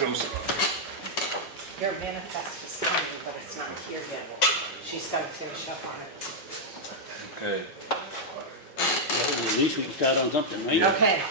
goes. Your manifest is coming, but it's not here yet. She's got to finish up on it. Okay. Well, at least we can start on something, right? Okay.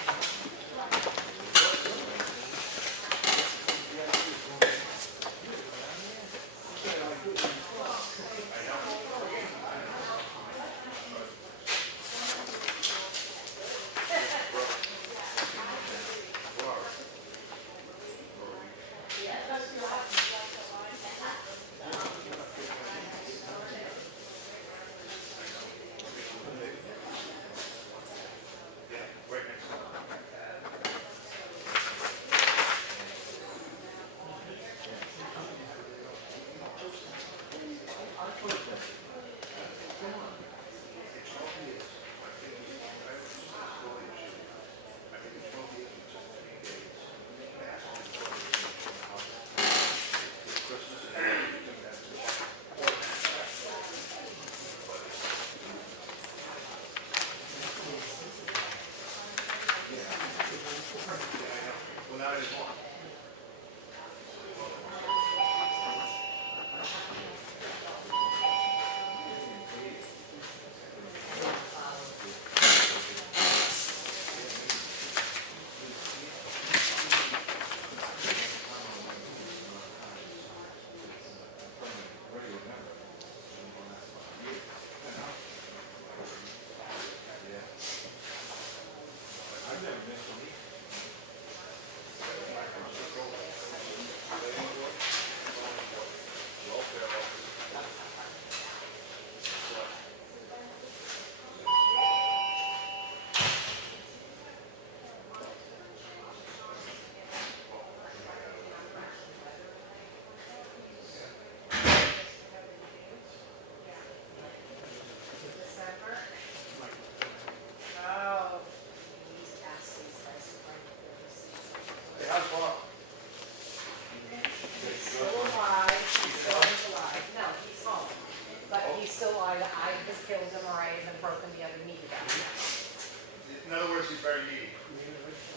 In other words, he's very needy.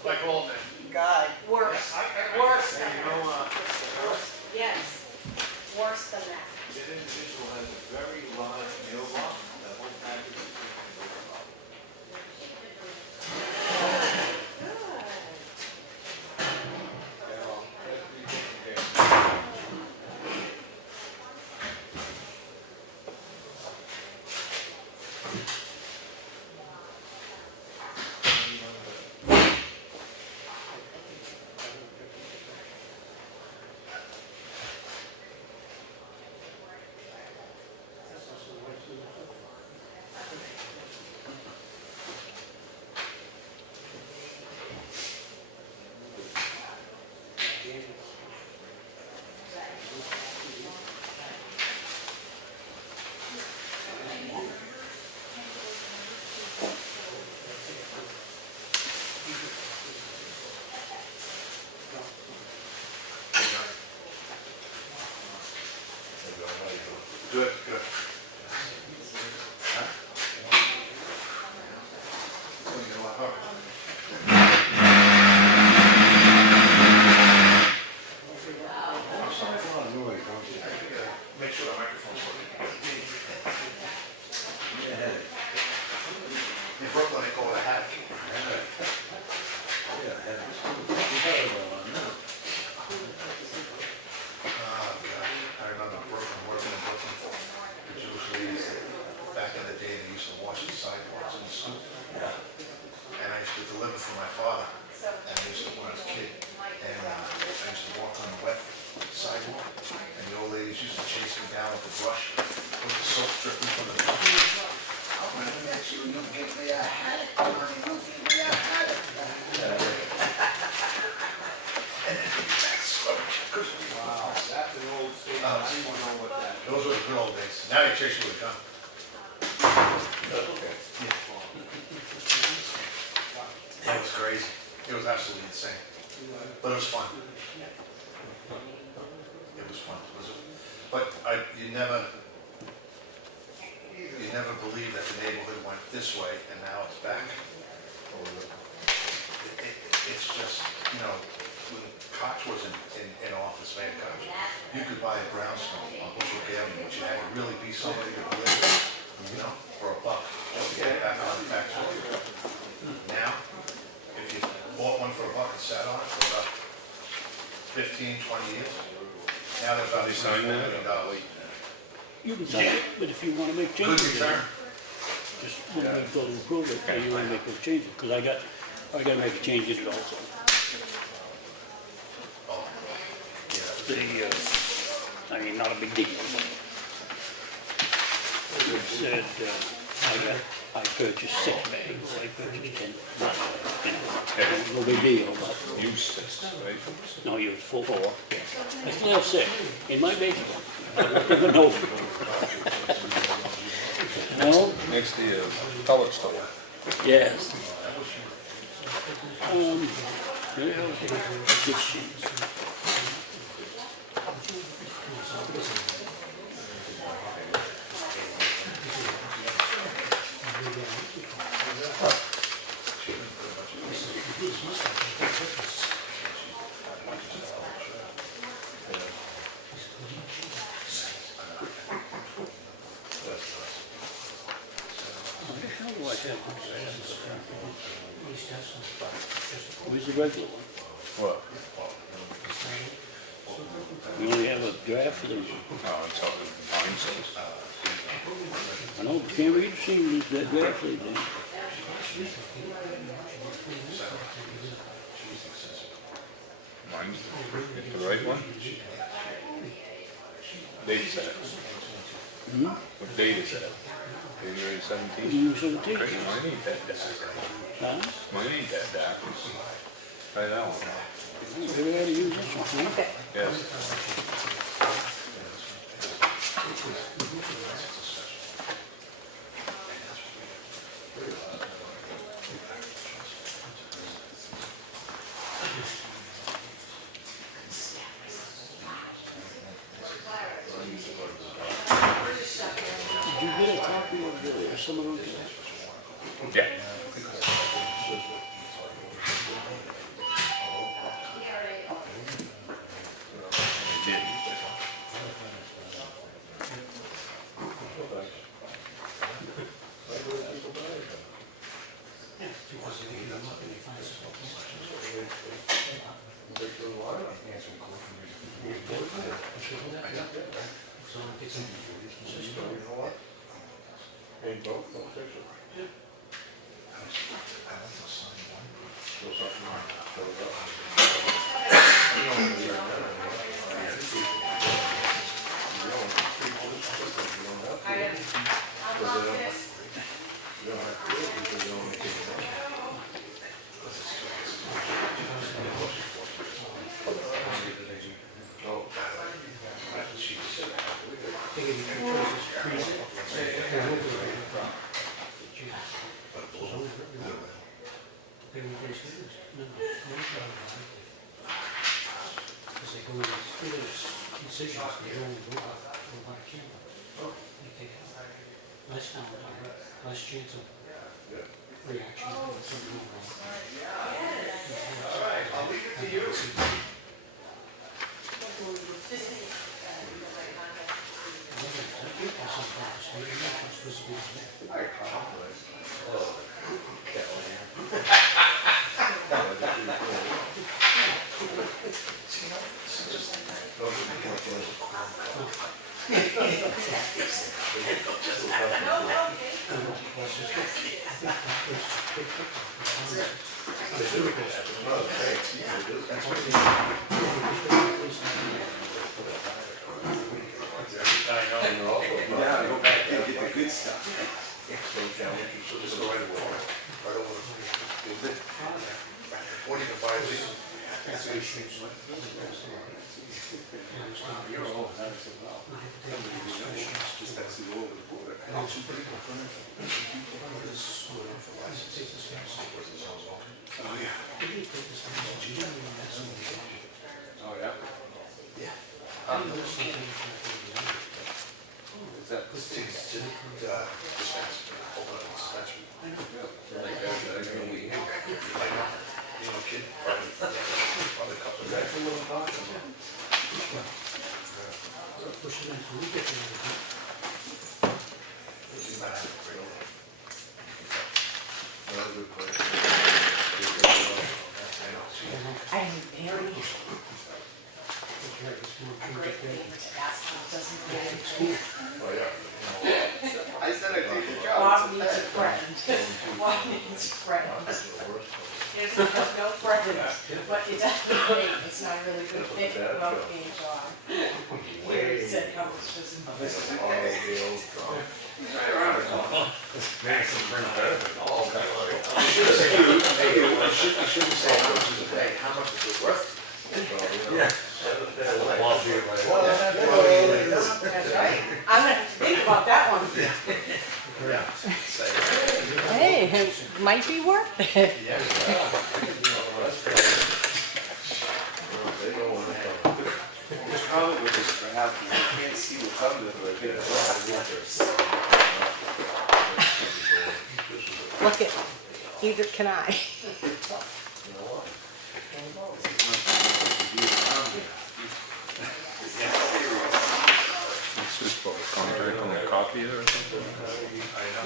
Like all men. God. Worse. Worse than You that. know, Yes. Worse than that. That individual has a very large mailbox, that whole package is good, good. Make sure the microphone's working. In Brooklyn, they call it a hat. Oh, God. I remember Brooklyn, working in Brooklyn. The Jewish ladies, back in the day, they used to wash the sidewalks in the school. And I used to deliver for my father. And I used to, when I was a kid, and I used to walk on the wet sidewalk. And the old ladies used to chase me down with the brush, with the soap dripping from the top. I'm gonna get you, you give me a hat, honey, you give me a hat. And then that's so, because wow, that's an old state. I don't know what that is. those were the good old days. Now they chase you with a gun. Okay. It was crazy. It was absolutely insane. But it was fun. It was fun. But you never believed that the neighborhood went this way and now it's back. It's just, you know, when Koch was in you could buy a brownstone on Bushwick Avenue, but you had to really be somebody to live in, you know, for $1, just to get it back on the tax roll. Now, if you bought one for $1 and sat on it for about 15, 20 years, now they're about $3 million. You can sign it, but if you wanna make Good changes, return. just when we go to approve it, you wanna make those changes, cause I gotta make a change in it also. Oh, yeah. I mean, not a big deal. It said, I purchased 6 bags, I purchased 10, not, you know, no big deal, but, Use 6, right? no, you was 4. I still have 6 in my basement. I don't even know. No? Next to your pellet store. Yes. Gift sheets. How do I have this? Where's the regular one? What? We only have a draft for the, Oh, it's all mine says. I know, can't read the scenes, that draft they did. Mine's the right one? Date set. What date is that? January 17th? You 17. Mine ain't that dark. Huh? Mine ain't that dark. Try that one. Maybe I ought to use this one, huh? Okay. Yes. Did you get a copy of some of those? Yeah. Less chance of reaction. I'll leave it to you. Yeah, go back and get the good stuff. So just go right away. Right over the. What do you buy these? You're all nice and well. Just has to go over the border. Oh, yeah. Oh, yeah? Is that Open up dispensary. like that? I can we hear. You know, kid, probably a couple of guys. push it in, so we get there. You might have to grill it. Another good place. I know. I'm very Okay, it's more great true. neighbor to ask who doesn't get it. Oh, yeah. I said I'd take the job. Bob needs a friend. Bob needs a friend. There's no friends, but it doesn't make, it's not a really good fit for both being job. Here it said comes business. You shouldn't say how much is a day, how much is it worth? That's right. I'm gonna have to think about that one. Yeah. Say, Hey, it might be worth it. yeah. The problem with this graph is you can't see what's under it. Look at, either can I. It's just for a contract on a copy or something?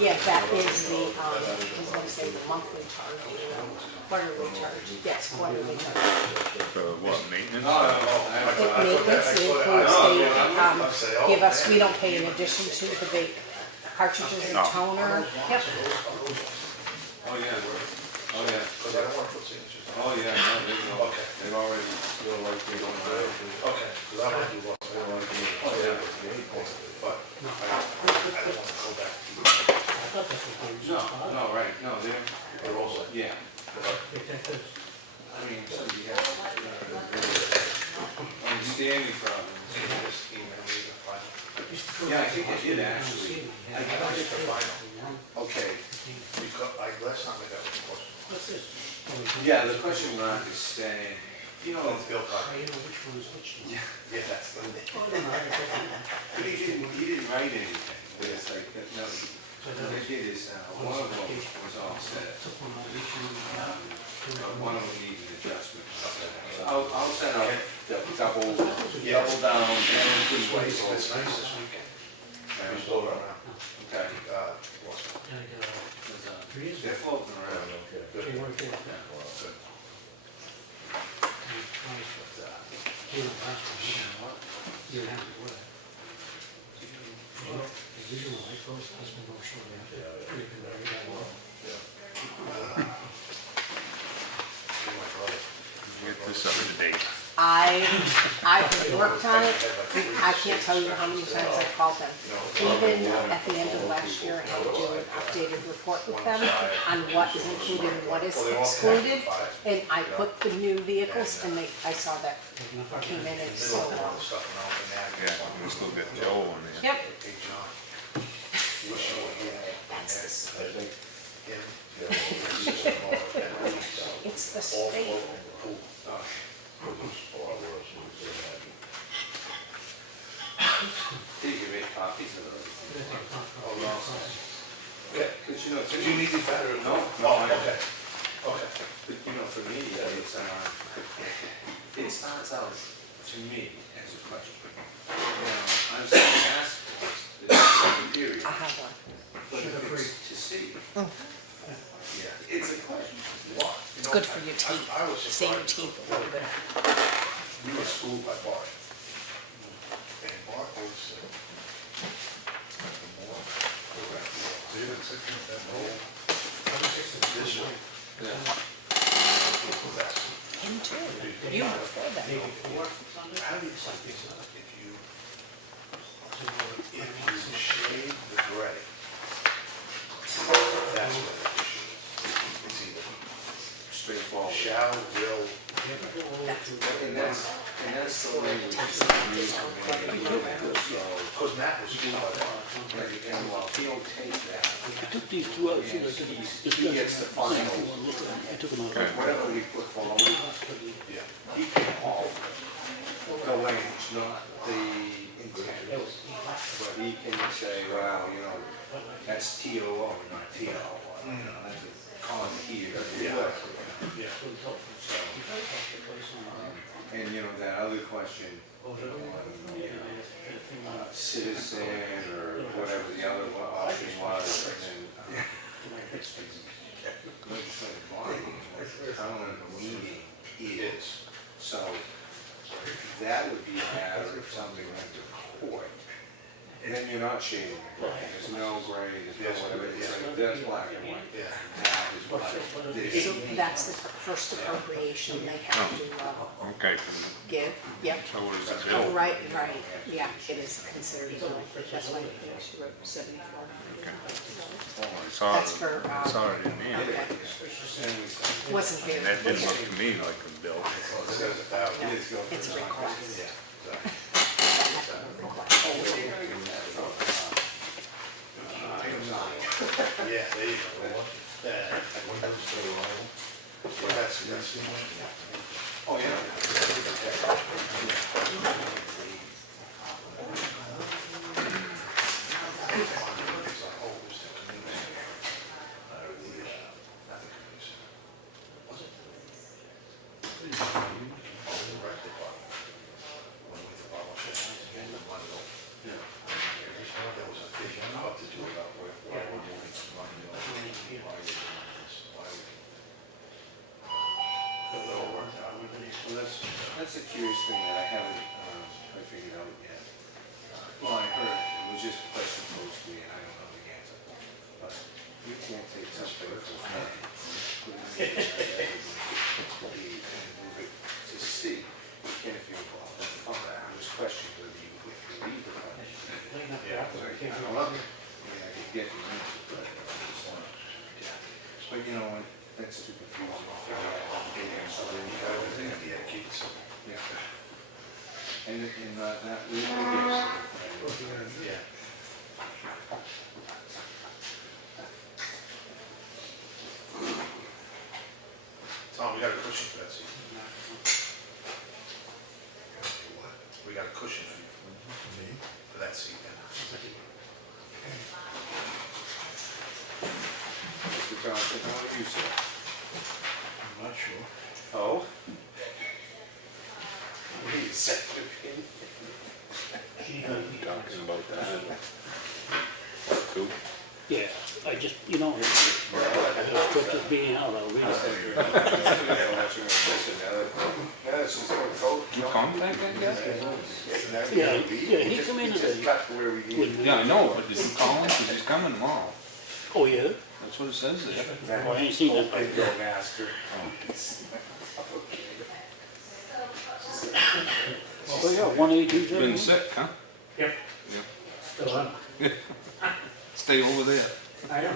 Yeah, that is the, I was gonna say the monthly charge, quarterly charge, yes, quarterly charge. For what, maintenance? It maintenance, it includes they, give us, we don't pay in addition to the big cartridges and No. toner. Yep. Oh, yeah. Oh, yeah. Because I don't want to put signatures on. Oh, yeah, no, they know. Okay. They've already, feel like they don't have. Okay, because I want to do what I want to do. Oh, yeah. But I don't want to go back to you. I thought that's what they No, used. no, right, no, they're, They're all set. yeah. If that goes. I mean, somebody has, understanding problems. Just email me the final. Yeah, I think I did actually. I got it the final. Okay, Because last time I got the question. What's this? yeah, the question mark is staying, you know, It's Bill I Cosby. don't know which one is which. yeah, Yeah, that's the. but he didn't write anything. It's like, no, what he did is, one of them was all set, Took one out each one. but one of them needed adjustment. So I'll send out the double down, and This way, two so it's ways. nice this weekend. We still run around. Okay, Boston. And I got, 3 years they're ago. floating around. They weren't there. Good. And twice, but, he was last one, he didn't work. He didn't have to work. The original light post, husband was shortly after. Pretty good, very bad work. My brother. Get this up to date. I've worked on it, I can't tell you how many times I've called them. Even at the end of last year, I had to do an updated report with them on what is included and what is excluded. And I put the new vehicles and I saw that came in and so, All the stuff around the map. Yeah, we still got Joe on there. yep, Hey, John. Wish you were here. that's the state. Him. His sister-in-law, and Louise. It's the All state. floating in the pool. Did you make copies of those? Oh, no. Okay. Because, you know, Did you need it better? No, Oh, I- okay. Okay. But, you know, for me, it starts out to me as a question. You know, I'm saying ask the period, I have one. but it's to see. Yeah. It's a question. What? It's good for your teeth. I was Save your surprised. teeth a little bit. We were schooled by Bart. And Bart always said, the more, this way, Yeah. the best. Him too. You before that. Maybe 4 Sunday. How do you like this? If you shade the gray, that's what it is. It's either Straightforward. shall, will, And that's the language that we use in so, because Matt was schooled by Bart. and while he'll take that, I took these two out, see if I could he gets the final, I took them out. whatever we put forward, Yeah. he can all the language, not the intent. But he can say, well, you know, that's TOO, not TO. You know, that's a column here, Yeah. whatever. Yeah. And you know, that other question, citizen or whatever the other option was, and then, legislative body, town meeting is. So that would be a matter if somebody went to court. And then you're not shading it. There's no gray, there's no whatever, it's like this black and white. Yeah. That is what this So means. that's the first appropriation they have to Okay, give, yep. so what is the Oh, bill? right, yeah, it is considered a bill, that's why she wrote 74. I saw That's it, for, I saw it in there. okay. Wasn't very. That didn't look to me like a bill. No, it's a request. Yeah, there you go. Well, that's. Oh, yeah. Well, that's a curious thing that I haven't quite figured out yet. Well, I heard, it was just a question posed to me and I don't know the answer. But you can't take something from A, put it in B, and move it to C. You can if you involve the fund. I was questioning whether you, if you leave the fund. Yeah, I don't know. I mean, I could get the answer, but I just want, yeah. But you know, that's too confusing. So then you gotta keep it simple. Yeah. And that really gives. Yeah. Tom, we got a cushion for that seat. We got a cushion for you. For that seat. Mr. Johnson, how would you say? I'm not sure. Oh? What do you second opinion? Talking about that. Cool. Yeah, I just, you know, let's put this being out, I'll read it. You contact that guy? Yeah, he come in today. With- Yeah, I know, but did you call him? Cause he's coming tomorrow. Oh, yeah? That's what it says there. Oh, I ain't seen that. Oh, yeah, 182. Been sick, huh? Yep. Yeah. Still on. Stay over there. I know.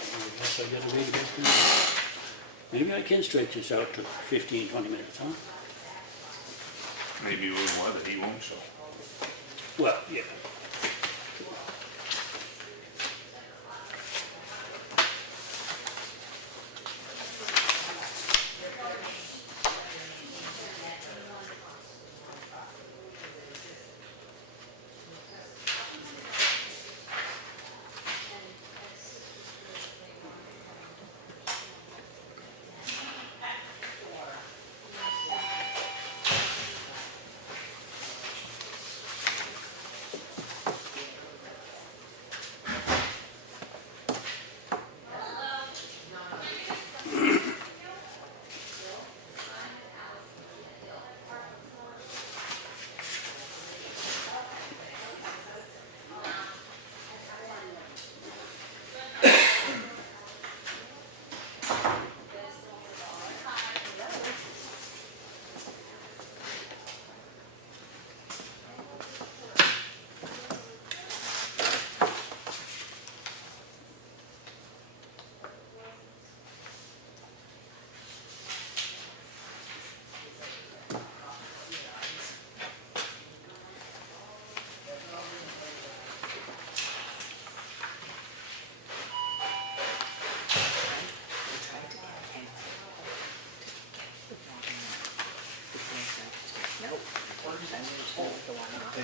I guess I gotta read this. Maybe I can stretch this out to 15, 20 minutes, huh? Maybe with weather, he won't show. Well, yeah. Nope. I'm told the one off.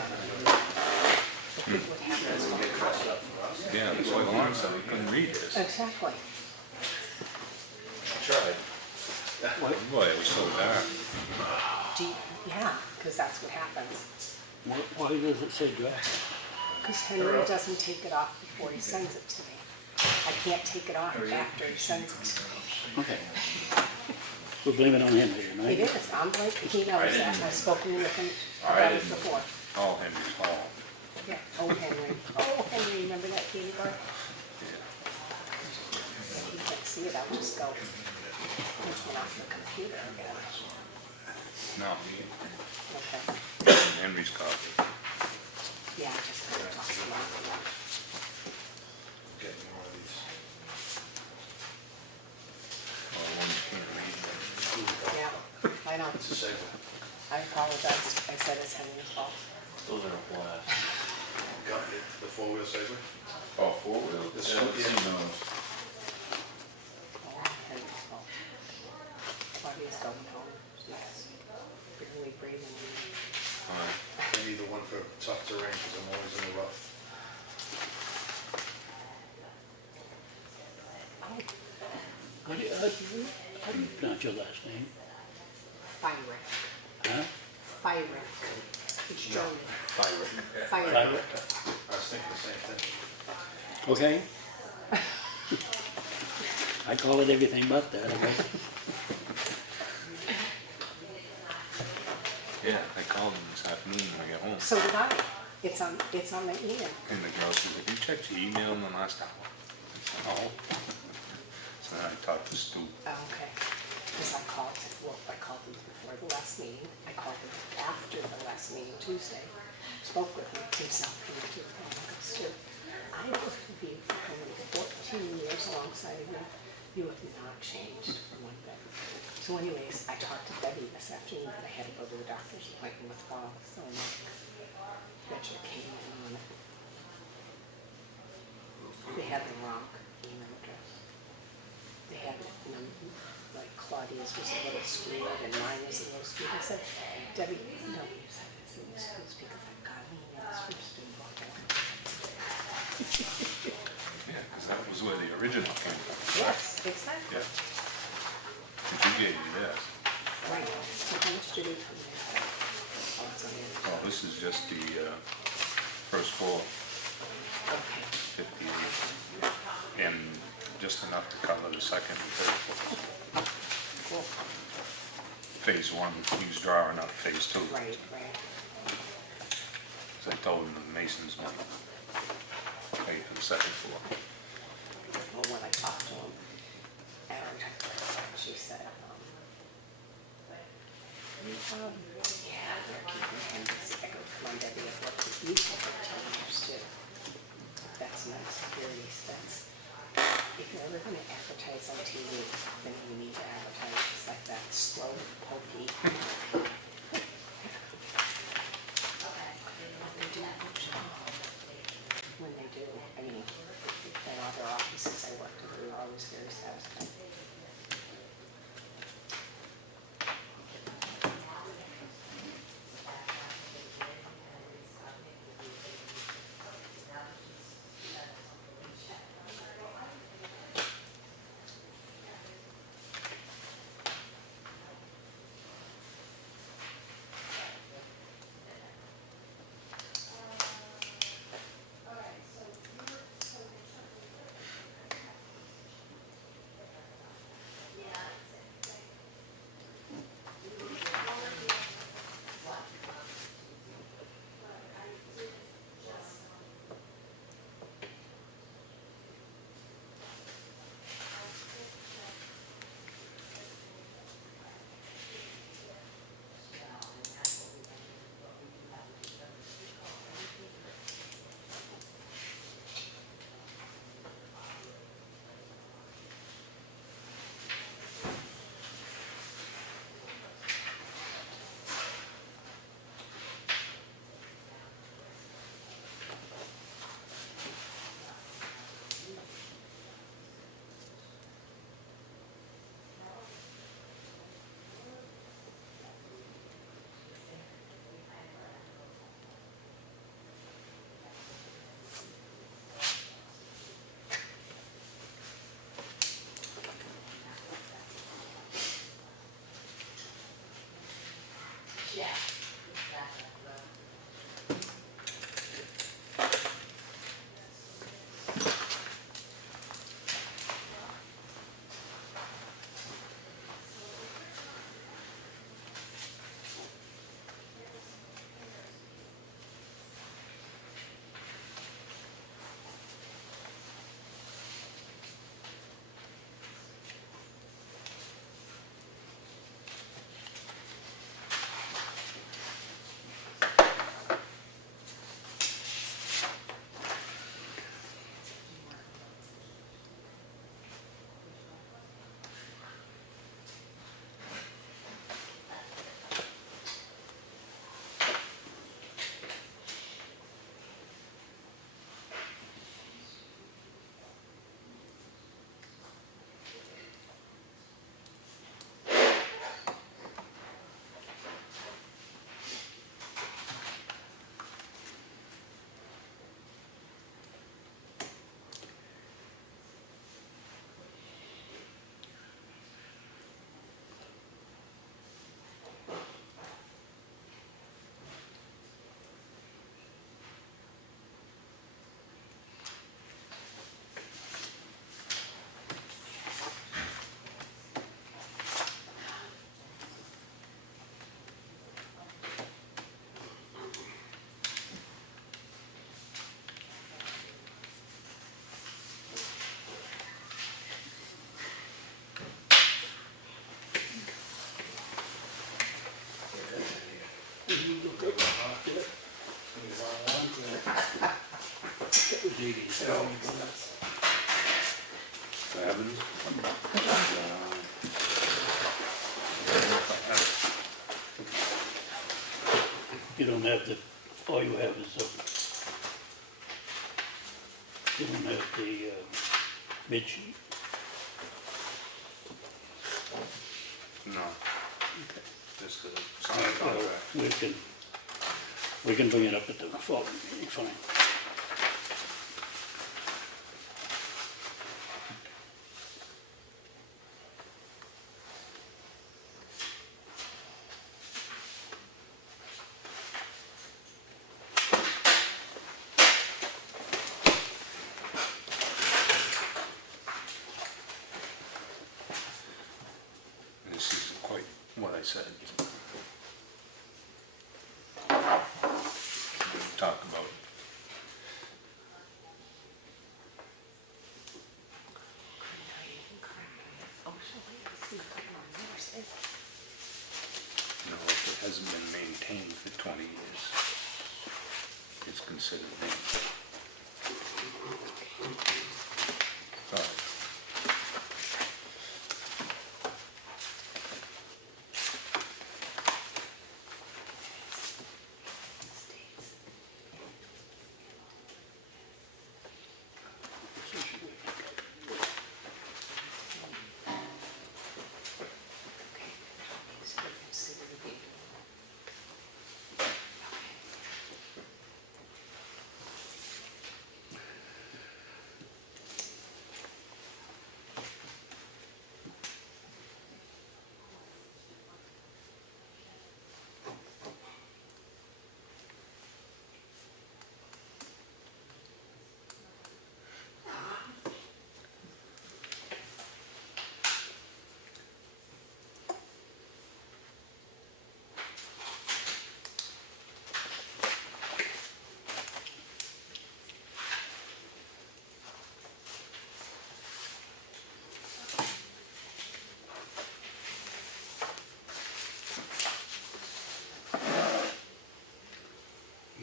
What happens? Get dressed up for us. Yeah, that's why Lawrence said we couldn't read this. Exactly. Tried. Boy, it was so dark. Yeah, because that's what happens. Why does it say draft? Because Henry doesn't take it off before he sends it to me. I can't take it off after he sends it to me. Okay. We'll blame it on Henry, It right? is, I'm like, he knows that, I've spoken with him about it before. All Henry's Hall. Yeah, oh Henry, oh Henry, remember that candy bar? You can't see it, I'll just go, which one off the computer again. No, Okay, Henry's copy. yeah, I just gotta talk to him. Getting more of these. Oh, the one you can't read. Yeah, I know, It's a segue. I apologize, I said it's Henry's fault. Those are blast. Got it, the four-wheel segue? Oh, four-wheel? The scoop, yeah. Oh, Henry's fault. Claudia's going home, she's barely breathing. Alright. I need the one for tough terrain, because I'm always in the rough. How do you pronounce your last name? Feirick, Huh? Feirick, it's German. Feirick. Feirick. Fiverr? I was thinking the same thing. Okay. I call it everything but that, I guess. Yeah, I called him this afternoon when I got home. So did I. It's on the email. And the girl said, have you checked your email in the last hour? I said, no. So then I talked to Stu. Oh, okay. Because I called him before the last meeting. I called him after the last meeting Tuesday. Spoke with him himself. And he goes, Stu, I worked with you for 14 years alongside of you. You have not changed one bit. So anyways, I talked to Debbie this afternoon, but I had to go to the doctor's appointment with Bob, so Richard came in on it. They had the wrong email address. They had, like Claudia's was a little skewed and mine was a little skewed. I said, Debbie, no, you said it's a little skewed because I've got emails from Stu before. Yeah, because that was where the original came from. Yes, exactly. Yeah. But you gave me this. Right, so how much did he come in? Oh, it's on the other Well, this is just the first floor, side. Okay. 58. And just enough to cover the second and third floors. Cool. Phase one, he was drawing up phase two. Right, right. So I told him the masons want to pay for the second floor. Well, when I talked to him, and she said, yeah, they're keeping him busy. I go, come on, Debbie, I've worked with you for 13 years too. That's no security expense. If you're ever gonna advertise on TV, then you need to advertise just like that, slow, pokey. But they do a good job. When they do, I mean, in other offices I worked in, we were always very satisfied. Evans? You don't have the, all you have is, you don't have the bid sheet. No. Just the signed contract. We can bring it up at the following meeting, fine. This isn't quite what I said. Talk about. You know, if it hasn't been maintained for 20 years, it's considered new. Oh.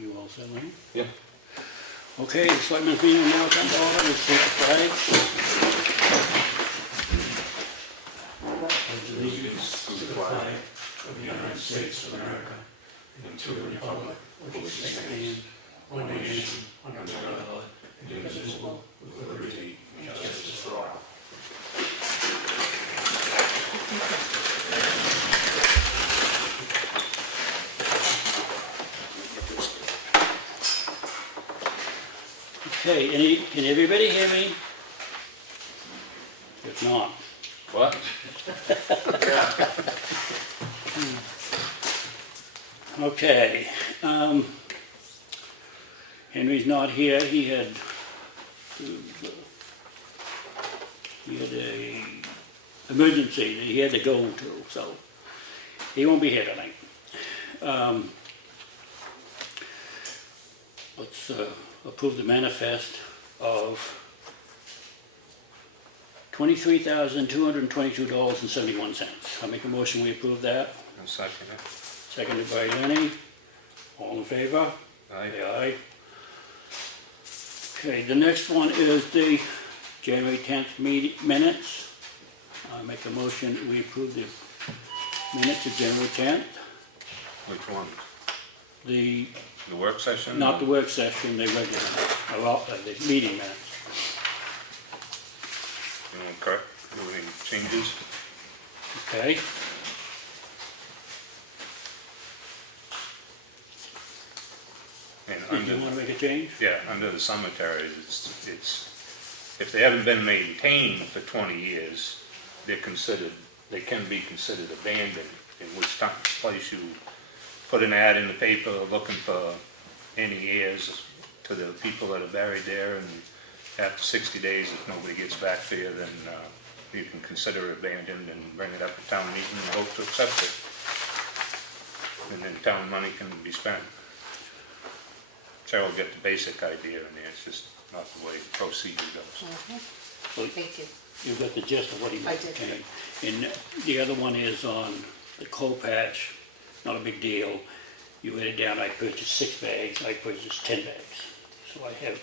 You all set, Lane? Yeah. Okay, the selectmen's meeting will now come to order. Let's take the flag. Allegiance to the flag of the United States of America and to the republic for which it stands, one nation, under God, indivisible, with liberty and justice for all. Okay, can everybody hear me? If not, What? Okay, Henry's not here, he had a emergency that he had to go to, so he won't be here tonight. Let's approve the manifest of $23,222.71. I'll make a motion, we approve that. I'll second it. Seconded by Lenny. All in favor? Aye. Aye. Okay, the next one is the January 10th minutes. I make a motion that we approve the minutes of January 10th. Which one? The, The work session? not the work session, the regular, the meeting minutes. You want to correct, do any changes? Okay? And Did you under, want to make a change? yeah, under the cemeteries, it's, if they haven't been maintained for 20 years, they can be considered abandoned, in which place you put an ad in the paper looking for any heirs to the people that are buried there, and after 60 days, if nobody gets back to you, then you can consider it abandoned and bring it up at town meeting and vote to accept it. And then town money can be spent. Cheryle will get the basic idea in there, it's just not the way the procedure goes. So Thank you. you've got the gist of what he I was did. saying. And the other one is on the coal patch, not a big deal. You write it down, I purchased 6 bags, I purchased 10 bags. So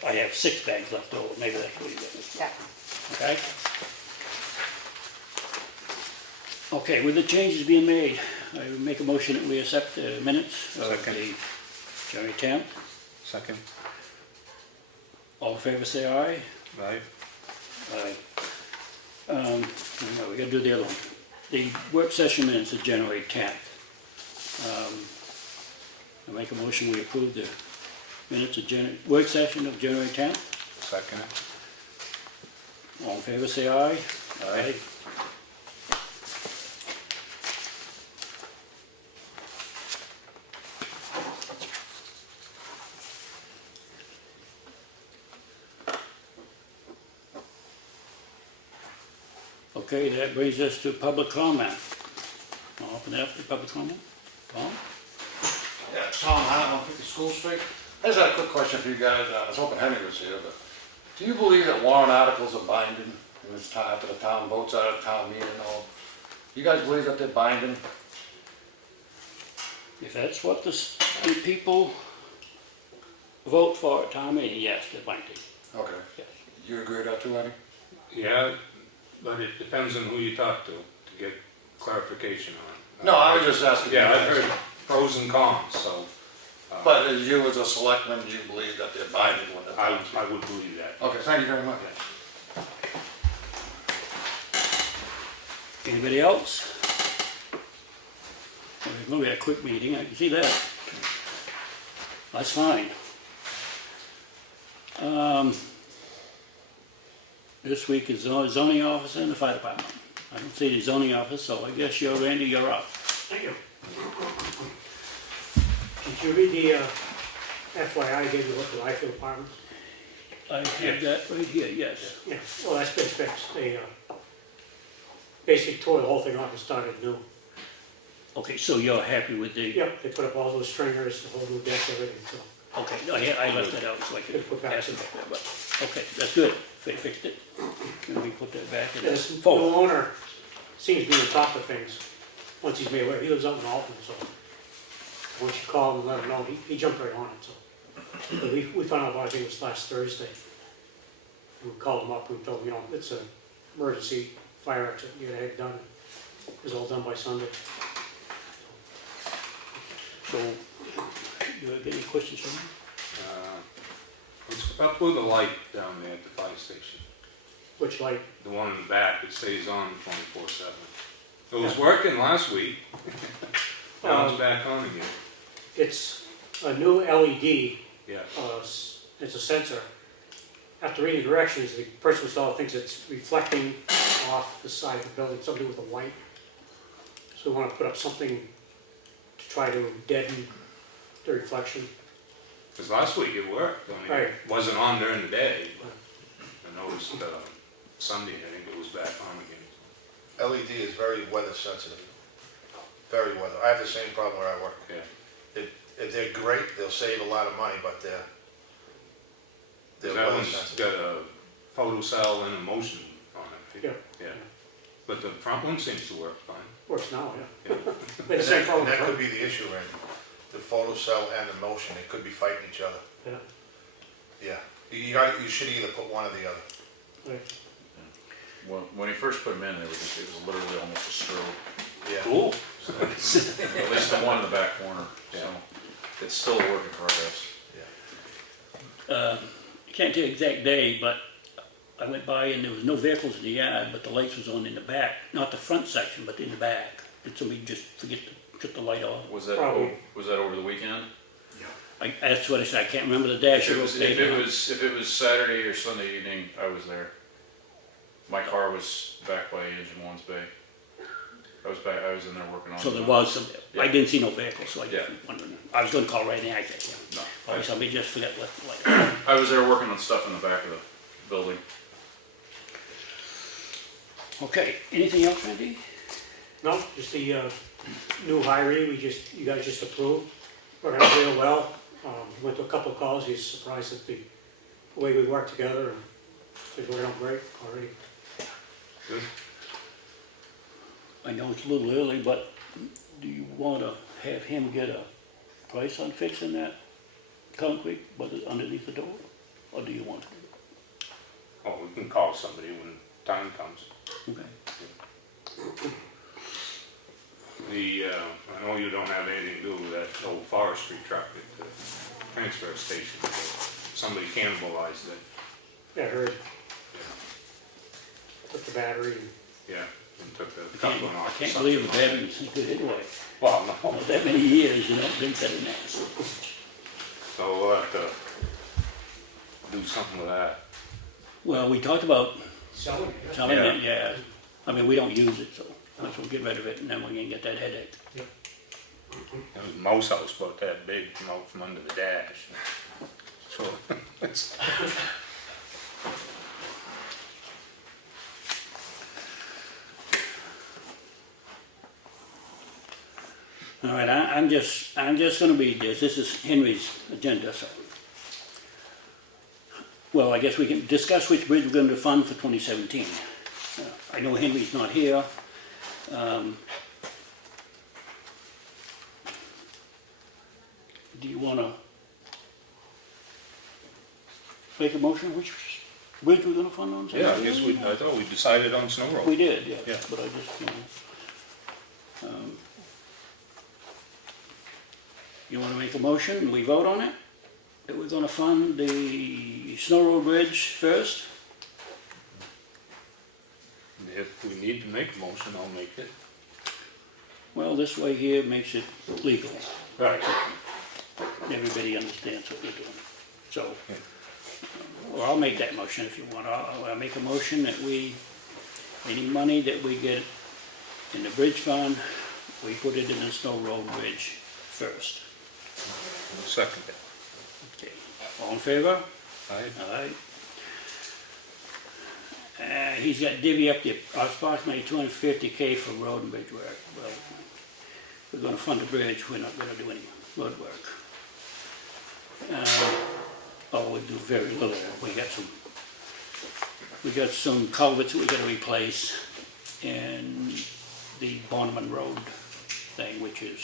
I have 6 bags left over, maybe that's what he did. Yeah. Okay? Okay, with the changes being made, I would make a motion that we accept the minutes of Second. the January 10th. Second? All in favor, say aye. Right? Aye. No, we gotta do the other one. The work session minutes of January 10th. I make a motion, we approve the minutes of work session of January 10th. Second it? All in favor, say aye. Aye. Okay, that brings us to public comment. I'll open it up for public comment. Tom? Yeah, Tom Howell, 150 School Street. I just had a quick question for you guys. I was hoping Henry was here, but do you believe that warrant articles are binding in this time after the town votes out of town meeting and all? You guys believe that they're binding? If that's what the people vote for at town meeting, yes, they're binding. Okay. Yes. You agree with that too, Lenny? Yeah, but it depends on who you talk to get clarification on. No, I was just asking. Yeah, you I've guys. heard pros and cons, so But as you as a selectman, do you believe that they're binding when they're I done? would believe that. Okay, thank you very much. Anybody else? Well, it's gonna be a quick meeting, I can see that. That's fine. This week is zoning officer and the fire department. I don't see the zoning office, so I guess you're Randy, you're up. Thank you. Did you read the FYI I gave you what the Liefeld apartments? I have that right here, yes. Yeah, well, that's been fixed. They basically tore the whole thing off and started new. Okay, so you're happy with the, Yep, they put up all those stringers, the whole new deck, everything, so. okay, I left that out so I could Good, put back ask in. about that, but, okay, that's good. They fixed it. Can we put that back in? Yeah, this new Forward. owner seems to be on top of things, once he's made aware. He lives out in Alton, so once you call him and let him know, he jumped right on it, so. But we found out about it, I think it was last Thursday. We called him up and told him, you know, it's an emergency fire exit, you gotta have it done. It was all done by Sunday. So, you have any questions for me? It's up with the light down there at the fire station. Which light? The one in the back that stays on 24/7. It was working last week. Now it's back on again. It's a new LED, Yeah. it's a sensor. After reading directions, the person who installed thinks it's reflecting off the side of the building, something with the light. So we want to put up something to try to deaden the reflection. Because last week it worked, I mean, Right. it wasn't on during the day, but I noticed, Sunday, I think it was back on again. LED is very weather sensitive. Very weather. I have the same problem where I work. Yeah. If they're great, they'll save a lot of money, but they're That weather one's sensitive. got a photo cell and a motion on it. Yeah. Yeah. But the front one seems to work fine. Works now, yeah. Yeah. We had the same problem. And that with could be the issue, Randy. The photo cell and the motion, they could be fighting each other. her. Yeah. You should either put one or the other. Yeah, right. When he first put them in, it was literally almost a strobe, Yeah. Cool. at least the one in the back corner, so it's still a work in progress. I can't tell you the exact day, but I went by and there was no vehicles in the yard, but the lights was on in the back, not the front section, but in the back. Did somebody just forget to cut the light off? Was that, Probably. was that over the weekend? That's what I said, I can't remember the day. I If should it have was, if it was Saturday or Sunday evening, I was there. My car was back by Engine One's bay. I was in there working on it. So there was some, I Yeah. didn't see no vehicles, so I Yeah. just wondering. I was gonna call right now, I said, yeah. No, Probably somebody just forgot to let the light on. I was there working on stuff in the back of the building. Okay, anything else, Randy? No, just the new hiree, you guys just approved. Working out real well. Went to a couple of calls, he's surprised at the way we work together, and it's working out great already. Good. I know it's a little early, but do you wanna have him get a price on fixing that concrete, whether underneath the door? Or do you want to? Oh, we can call somebody when time comes. Okay. I know you don't have anything to do with that old forestry truck at the transfer station, but somebody cannibalized it. Yeah, I heard. Took the battery and Yeah, and took the I coupling off. can't believe the battery's good anyway. Well, no, Not that many years, you know, been sitting there. so we'll have to do something with that. Well, we talked about selling it. Yeah. selling it, yeah. I mean, we don't use it, so might as well get rid of it and then we can get that headache. It was a mouse house about that big, come out from under the dash. So, it's, All right, I'm just gonna read this. This is Henry's agenda, so. Well, I guess we can discuss which bridge we're gonna fund for 2017. I know Henry's not here. Do you wanna make a motion which bridge we're gonna fund on? yeah, I guess I thought we decided on Snow Road. We did, yeah, Yeah. but I just, you wanna make a motion and we vote on it? That we're gonna fund the Snow Road Bridge first? If we need to make a motion, I'll make it. Well, this way here makes it legal. Right. Everybody understands what we're doing. So, Yeah. or I'll make that motion if you want. I'll make a motion that any money that we get in the bridge fund, we put it in the Snow Road Bridge first. Second it. Okay, all in favor? Aye. Aye. He's got divvy up the approximately 250K for road and bridge work. Well, we're gonna fund the bridge, we're not gonna do any road work. We do very little. We got some culverts that we gotta replace and the Bonneman Road thing, which is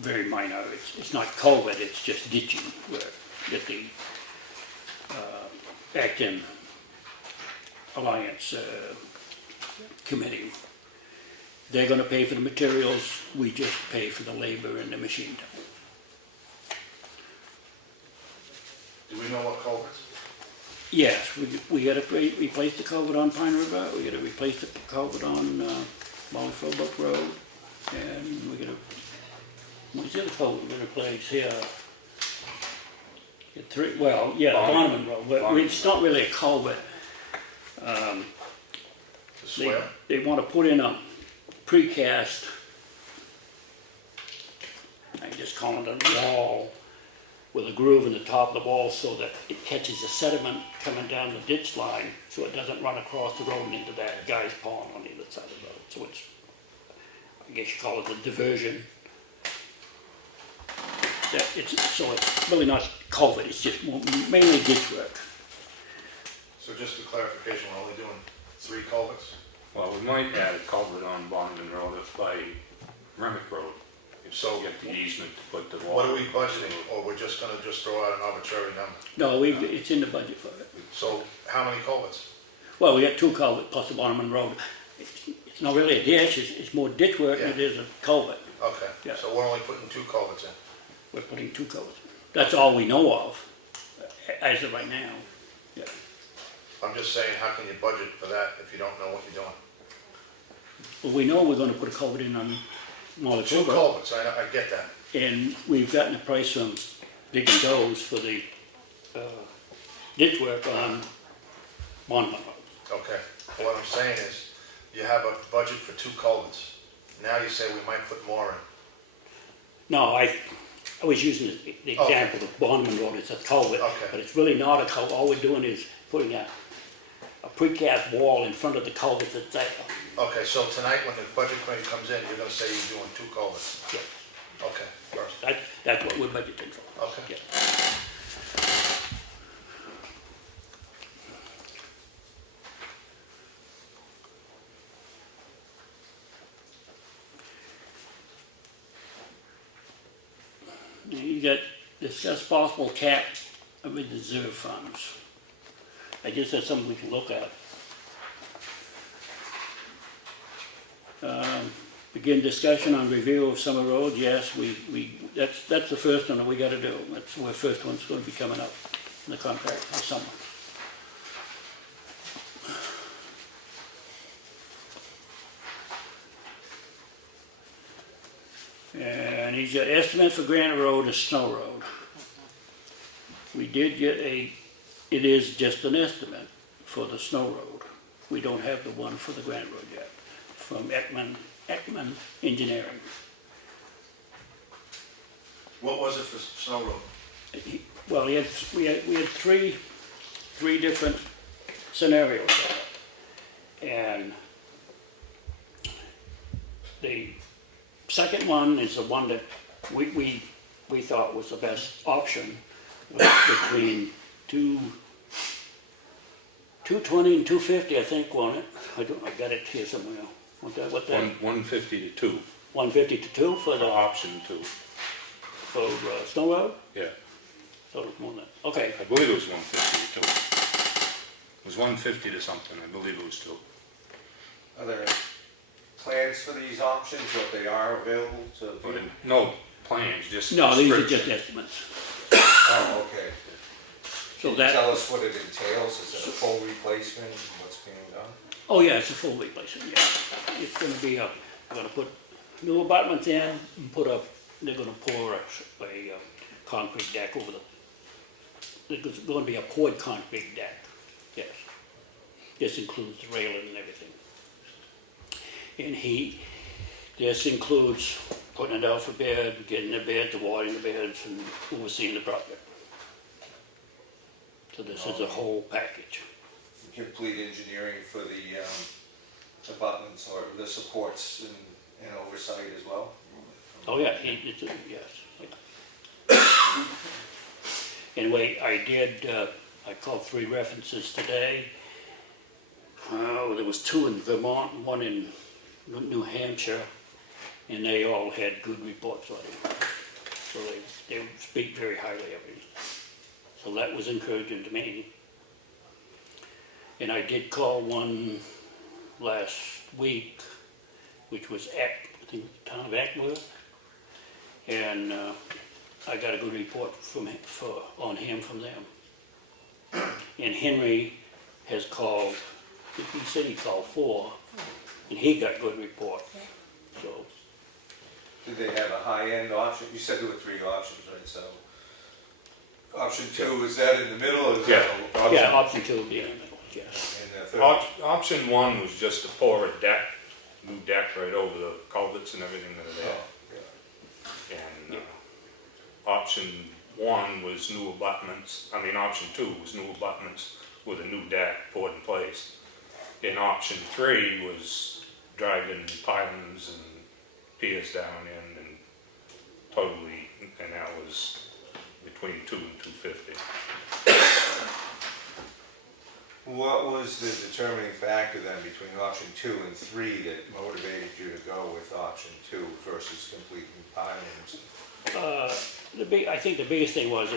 very minor. It's not culvert, it's just ditching work that the Acton Alliance Committee. They're gonna pay for the materials, we just pay for the labor and the machine time. Do we know what culverts? Yes, we gotta replace the culvert on Pine River, we gotta replace the culvert on Mount Philbrook Road, and we gotta, what's the other culvert we're gonna replace here? Bonneman Road, but it's not really a culvert. The swale? They wanna put in a precast I just call it a wall with a groove in the top of the wall so that it catches the sediment coming down the ditch line so it doesn't run across the road and into that guy's pond on the other side of the road. So it's, I guess you call it a diversion. So it's really not culvert, it's just mainly ditch work. So just a clarification, we're only doing 3 culverts? Well, we might add a culvert on Bondman Road by Remick Road. If so, get the easement to put the What water. are we budgeting, or we're just gonna throw out an arbitrary number? No, it's in the budget for it. So how many culverts? Well, we got 2 culverts plus the Bondman Road. It's not really a ditch, it's more ditch work than it is a culvert. Okay, Yeah. so we're only putting 2 culverts in. We're putting 2 culverts. That's all we know of, as of right now. Yeah. I'm just saying, how can you budget for that if you don't know what you're doing? Well, we know we're gonna put a culvert in on Molly's 2 Road. culverts, I get that. And we've gotten a price from Dick and Doe's for the ditch work on Bondman Road. Okay, what I'm saying is, you have a budget for 2 culverts. Now you say we might put more in. No, I was using the example of Bondman Road, it's a culvert, Okay. but it's really not a culvert. All we're doing is putting a precast wall in front of the culvert that's there. Okay, so tonight, when the budget committee comes in, you're gonna say you're doing 2 culverts? Yeah. Okay, first, That's what we're budgeting for. okay. Yeah. You got discuss possible cap of the reserve funds. I guess that's something we can look at. Begin discussion on review of summer roads. Yes, that's the first one that we got to do. That's the first one's going to be coming up in the contract for summer. And he's got estimate for Granite Road and Snow Road. We did get it is just an estimate for the Snow Road. We don't have the one for the Granite Road yet, from Ekman Engineering. What was it for Snow Road? Well, we had 3 different scenarios there. And the second one is the one that we thought was the best option, was between 220 and 250, I think, wasn't it? I got it here somewhere. What that? 150 to 2, 150 to 2 for for the option 2. for Snow Road? Yeah, So it was more than that. Okay. I believe it was 150 to 2. It was 150 to something, I believe it was 2. Are there plans for these options, what they are available to But view? no plans, just. No, these are description. just estimates. Oh, okay. So Can you that, tell us what it entails? Is it a full replacement, what's being done? oh yeah, it's a full replacement, yeah. It's gonna be we're gonna put new abutments in and they're gonna pour a concrete deck over there's gonna be a poured concrete deck, yes. This includes the railing and everything. And this includes putting it out for bed, getting the beds, watering the beds, and overseeing the project. So this is a whole package. Complete engineering for the abutments or the supports and oversight as well? Oh, yeah, yes. Anyway, I called 3 references today. There was 2 in Vermont and 1 in New Hampshire, and they all had good reports on it. So they speak very highly of it. So that was encouraging to me. And I did call one last week, which was I think the town of Ackworth, and I got a good report on him from them. And Henry has called, he said he called 4, and he got good report. So Did they have a high-end option? You said there were 3 options, right? So, option 2, is that in the middle or is that? yeah, option 2 would be in the middle, yes. And the third? Option 1 was just to pour a deck, new deck right over the culverts and everything that are there. Oh, yeah. And option 1 was new abutments, option 2 was new abutments with a new deck poured in place. And option 3 was driving pilings and piers down in and totally, and that was between 2 and 250. What was the determining factor then between option 2 and 3 that motivated you to go with option 2 versus completing pilings? I think the biggest thing was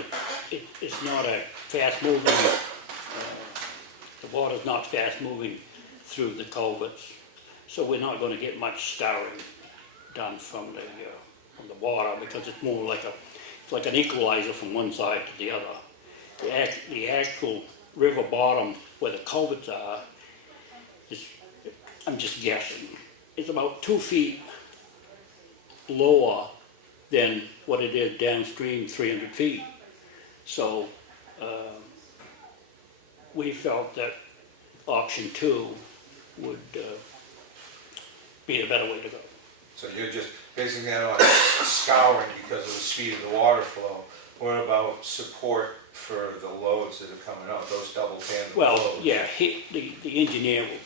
it's not a fast moving, the water's not fast moving through the culverts, so we're not going to get much scouring done from the water, because it's more like it's like an equalizer from one side to the other. The actual river bottom where the culverts are is, I'm just guessing, it's about 2 feet lower than what it is downstream 300 feet. So we felt that option 2 would be a better way to go. So you're just basing that on scouring because of the speed of the water flow. What about support for the loads that are coming out, those double tandem Well, loads? yeah, the engineer will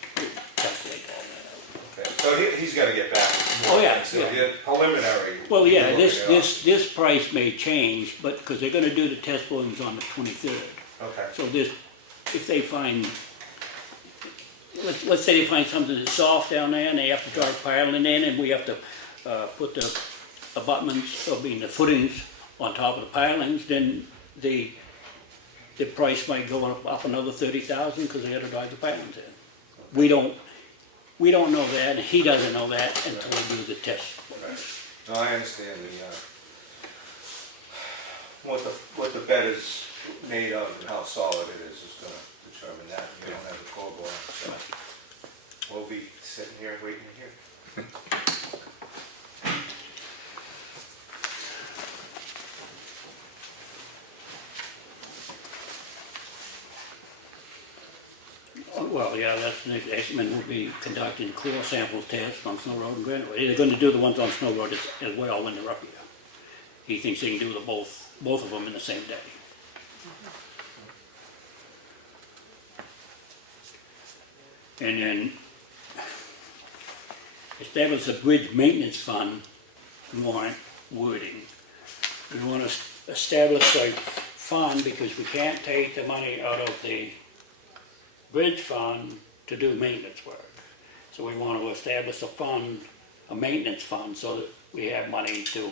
calculate all that. Okay, so he's got to get back with more Oh, yeah, things. So yeah. the preliminary. Well, yeah, you're this looking at this price may change, but because they're going to do the test borings on the 23rd. Okay. So this, if they find, let's say they find something that's soft down there and they have to drive piling in, and we have to put the abutments, or being the footings on top of the pilings, then the price might go up another 30,000 because they got to drive the pilings in. We don't know that, and he doesn't know that until we do the test. No, I understand what the bed is made of and how solid it is going to determine that. You don't have the core bore, so we'll be sitting here waiting to hear. Well, yeah, that's the next estimate will be conducting core sample tests on Snow Road and Granite Road. They're going to do the ones on Snow Road as well when they're up here. He thinks they can do both of them in the same day. And then establish a bridge maintenance fund warrant wording. We want to establish a fund because we can't take the money out of the bridge fund to do maintenance work. So we want to establish a fund, a maintenance fund, so that we have money to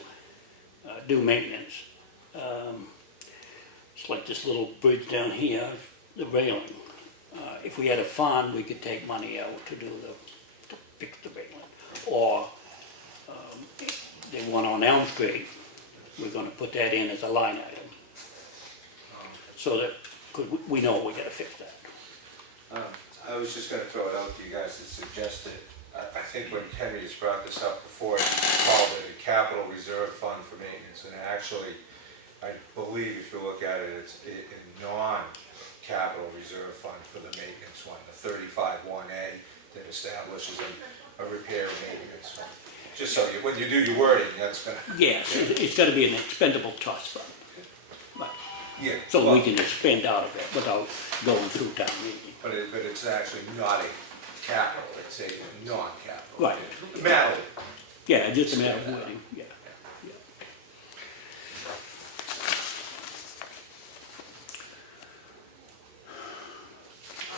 do maintenance. It's like this little bridge down here, the railing. If we had a fund, we could take money out to fix the railing. Or the one on Elm Street, we're going to put that in as a line item. So that, cause we know we got to fix that. I was just going to throw it out to you guys to suggest it. I think when Henry has brought this up before, he called it a capital reserve fund for maintenance, and actually, I believe if you look at it, it's a non-capital reserve fund for the maintenance one, the 35-1A that establishes a repair maintenance fund. Just so when you do your wording, that's going to... Yes, it's got to be an expendable trust fund. But, Yeah. so well, we can expend out of it without going through town meeting. But it's actually not a capital, it's a non-capital. Right. Matter. Yeah, just a matter of wording, yeah.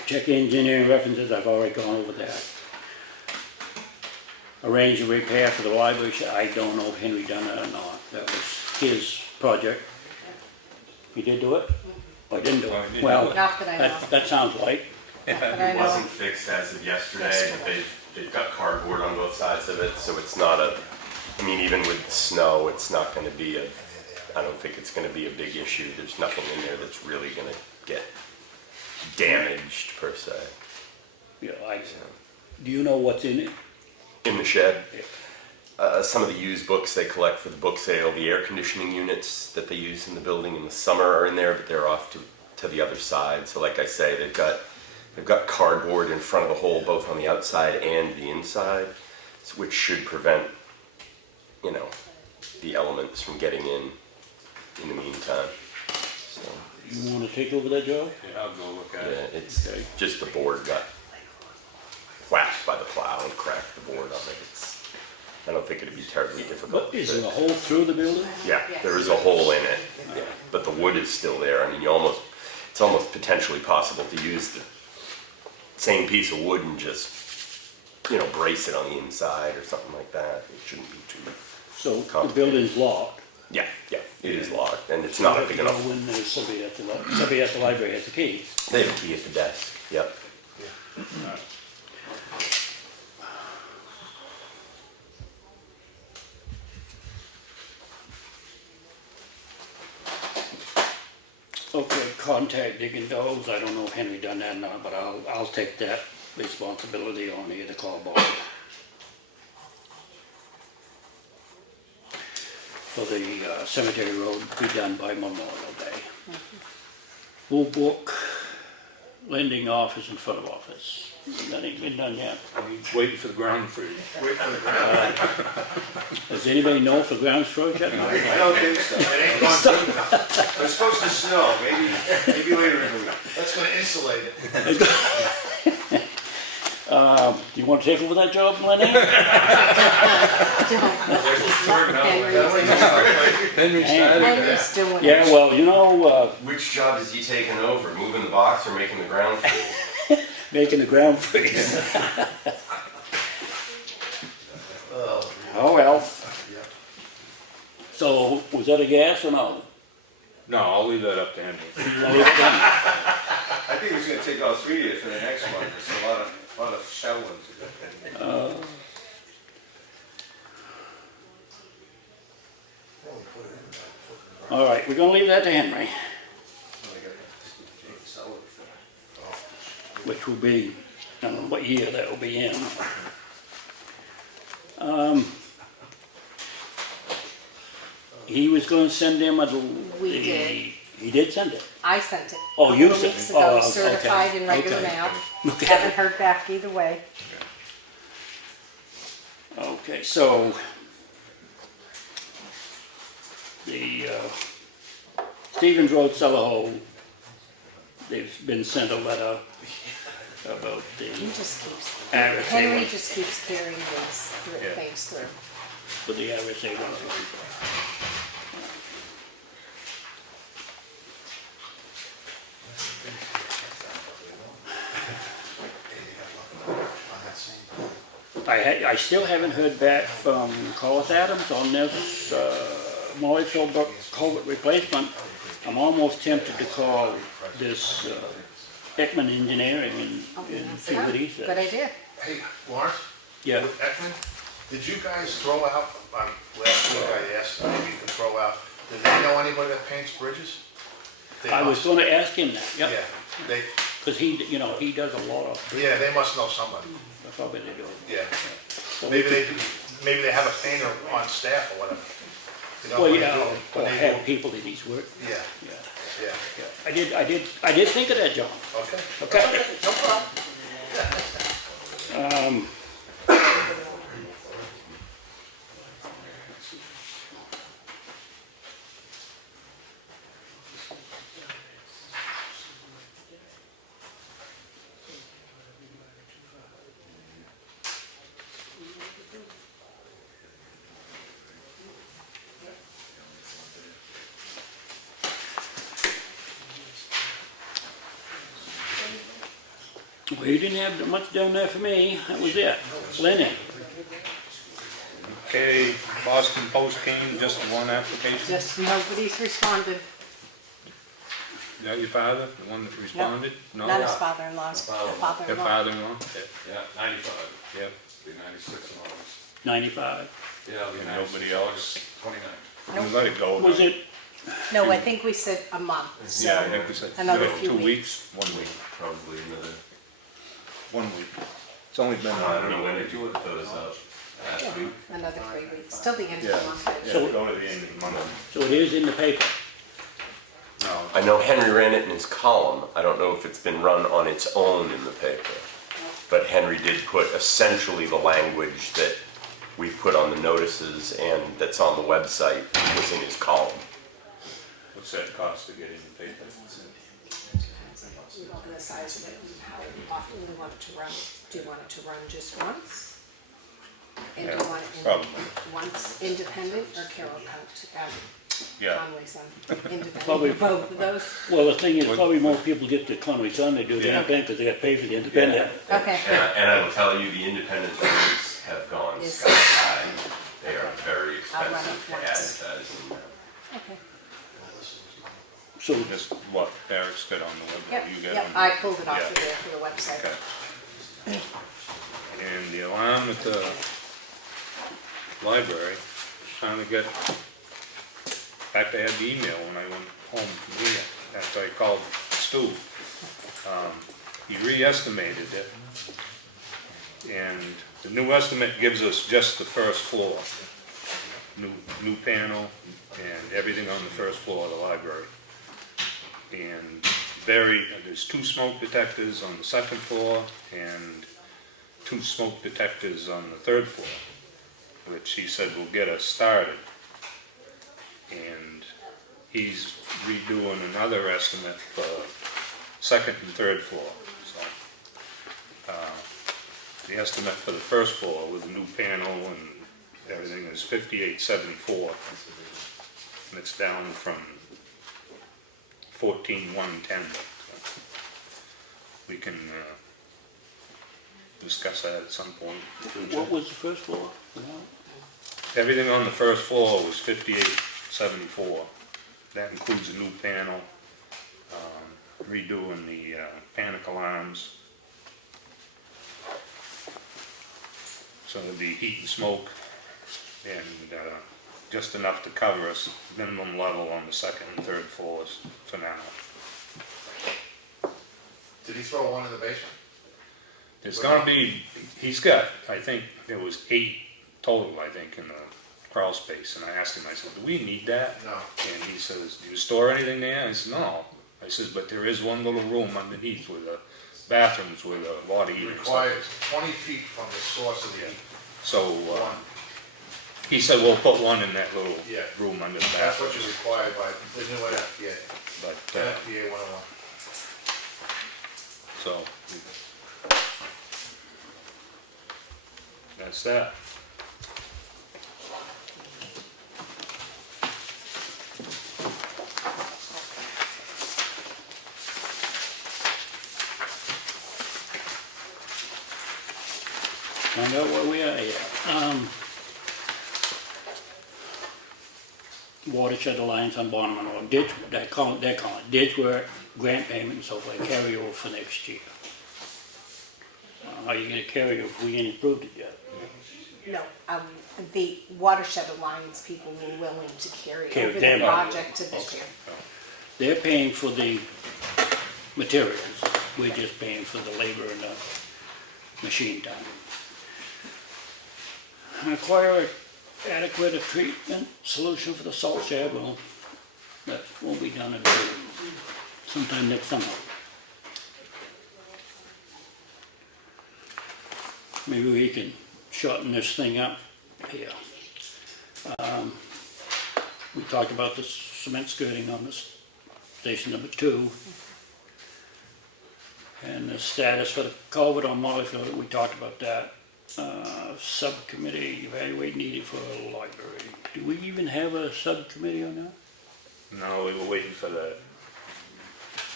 Check engineering references, I've already gone over that. Arrange a repair for the library, I don't know if Henry done that or not. That was his project. He did do it? Or didn't do it? Well, Not that I know. that sounds right. But I It know, wasn't fixed as of yesterday, but they've got cardboard on both sides of it, so it's not even with snow, it's not gonna be I don't think it's gonna be a big issue. There's nothing in there that's really gonna get damaged per se. Yeah, do you know what's in it? In the shed, some of the used books they collect for the book sale, the air conditioning units that they use in the building in the summer are in there, but they're off to the other side. So like I say, they've got cardboard in front of the hole, both on the outside and the inside, which should prevent, the elements from getting in. in the meantime. So, You wanna take over that job? Yeah, I'll go look at yeah, it. it's just the board got whacked by the plow and cracked the board on it. I don't think it'd be terribly difficult. But is there a hole through the building? Yeah, there is a hole in it, but the wood is still there. I mean, it's almost potentially possible to use the same piece of wood and just, brace it on the inside or something like that. It shouldn't be too. So the Complicated. building's locked. Yeah, it is locked, and it's not a big enough. When there's somebody at the library has the key. They have a key at the desk. Yep. Okay, contact digging dogs. I don't know if Henry done that or not, but I'll take that responsibility on here to call Bob. For the cemetery road to be done by Memorial Day. Bull book, lending office and front of office. That ain't been done yet. Waiting for the ground freeze. Wait for the ground. Does anybody know if the ground's froze yet? No. I don't think so. It ain't gone deep enough. It's supposed to snow, maybe later in the week. That's gonna insulate it. Do you want to take over that job, Lenny? Henry's doing it. Yeah, well, Which job is he taking over? Moving the box or making the ground freeze? making the ground freeze. Oh, Oh, well. yeah. So, was that a yes or no? No, I'll leave that up to Henry. I think he's gonna take all three of you for the next one, there's a lot of shell ones. All right, we're gonna leave that to Henry, which will be, I don't know what year that will be in. He was gonna send him We did. He did send it. I sent it. Oh, you A couple of sent weeks it. ago, Oh, okay. certified in regular Okay. mail. Okay. Haven't heard back either way. Okay, so the Stevens Road cellar hole, they've been sent a letter about He the just keeps, RSA Henry one, just keeps carrying these Yeah. things through. for the RSA 154. I still haven't heard back from Collis Adams on this Morrisville Brook culvert replacement. I'm almost tempted to call this Ekman Engineering and see what he says. Good idea. Hey, Lawrence? Yeah. With Ekman, did you guys throw out, last week I asked, maybe you could throw out, did they know anybody that paints bridges? They I was must. gonna ask him that, Yeah, yep, they, because he does a lot of, yeah, they must know somebody, probably they do. yeah. So Maybe we they, could- maybe they have a painter on staff or whatever. You know, Well, when they yeah, do- or when they have do- people that he's worked, Yeah, yeah, yeah, yeah. I did think of that, John. okay. Okay. No problem. Well, you didn't have much down there for me, that was it. Lenny, Okay, Boston Post came, just one application. Just nobody's responded. Is that your father, the one that responded? No? Not his father-in-law's, Your father-in-law. father-in-law? Yeah, 95. Yep. Be 96 in August. 95. Yeah, it'll be And 96 nobody in else? August 29. We let it go. Was it, No, I think we said a month, so. Yeah, I think we said Another no, few 2 weeks. weeks, 1 week, Probably another. 1 week. It's only been, I don't know when they do it, those up. Last week. Another 3 weeks, till the end of yeah, the month. yeah, we go to the end of the month. so it is in the paper? No, I know Henry ran it in his column. I don't know if it's been run on its own in the paper. But Henry did put essentially the language that we've put on the notices and that's on the website was in his column. What's that cost to get in the paper? You know, the size of it and how often you want it to run. Do you want it to run just once? And do you want it Probably. once independent or Carroll Yeah. Conway Sun? Independent, Probably- both of those? Well, the thing is, probably more people get the Conway Sun, they do the Yeah. independent, because they got paid for the independent. Okay. And I will tell you, the independent rates have gone Yes. sky high. They are very I'll run expensive it to once. advertise in them. Okay. So, Just what Eric's got on the web, Yep, you got yep, on. I pulled it off Yeah. of there for the website. Okay. And the alarm at the library, finally got, in fact, I had the email when I went home from here, after I called Stu. He re-estimated it, and the new estimate gives us just the first floor. New panel and everything on the first floor of the library. And there's 2 smoke detectors on the second floor and 2 smoke detectors on the third floor, which he said will get us started. And he's redoing another estimate for second and third floor. So, the estimate for the first floor with the new panel and everything is $58.74. And it's down from $14,110. We can discuss that at some point. what was the first floor? Everything on the first floor was $58.74. That includes a new panel, redoing the panic alarms. So it'll be heat and smoke, and just enough to cover us, minimum level on the second and third floors for now. Did he throw one in the basement? It's gonna be, he's got, I think, there was 8 total, I think, in the crawl space, and I asked him, I said, do we need that? No. And he says, do you store anything there? I said, no. I says, but there is one little room underneath with the bathrooms with a water heater and stuff. Required 20 feet from the source of the heat. So, One. he said, we'll put one in that little Yeah. room under the That's bathroom. what you're required by the new NFPA, But, NFPA 101. so, that's that. Find out where we are here. Watershed Alliance on Bonneman Road, ditch, they're calling it ditch work, grant payment and so forth, carry over for next year. How you gonna carry over if we ain't approved it yet? No, the Watershed Alliance people were willing to carry Carry over them the on. project to this year. They're paying for the materials, we're just paying for the labor and the machine time. Acquire adequate treatment solution for the salt shed, well, that won't be done until sometime next summer. Maybe we can shorten this thing up here. We talked about the cement skirting on this station number 2. And the status for the culvert on Mollyfield, we talked about that. Subcommittee evaluate needed for a library. Do we even have a subcommittee on that? No, we were waiting for the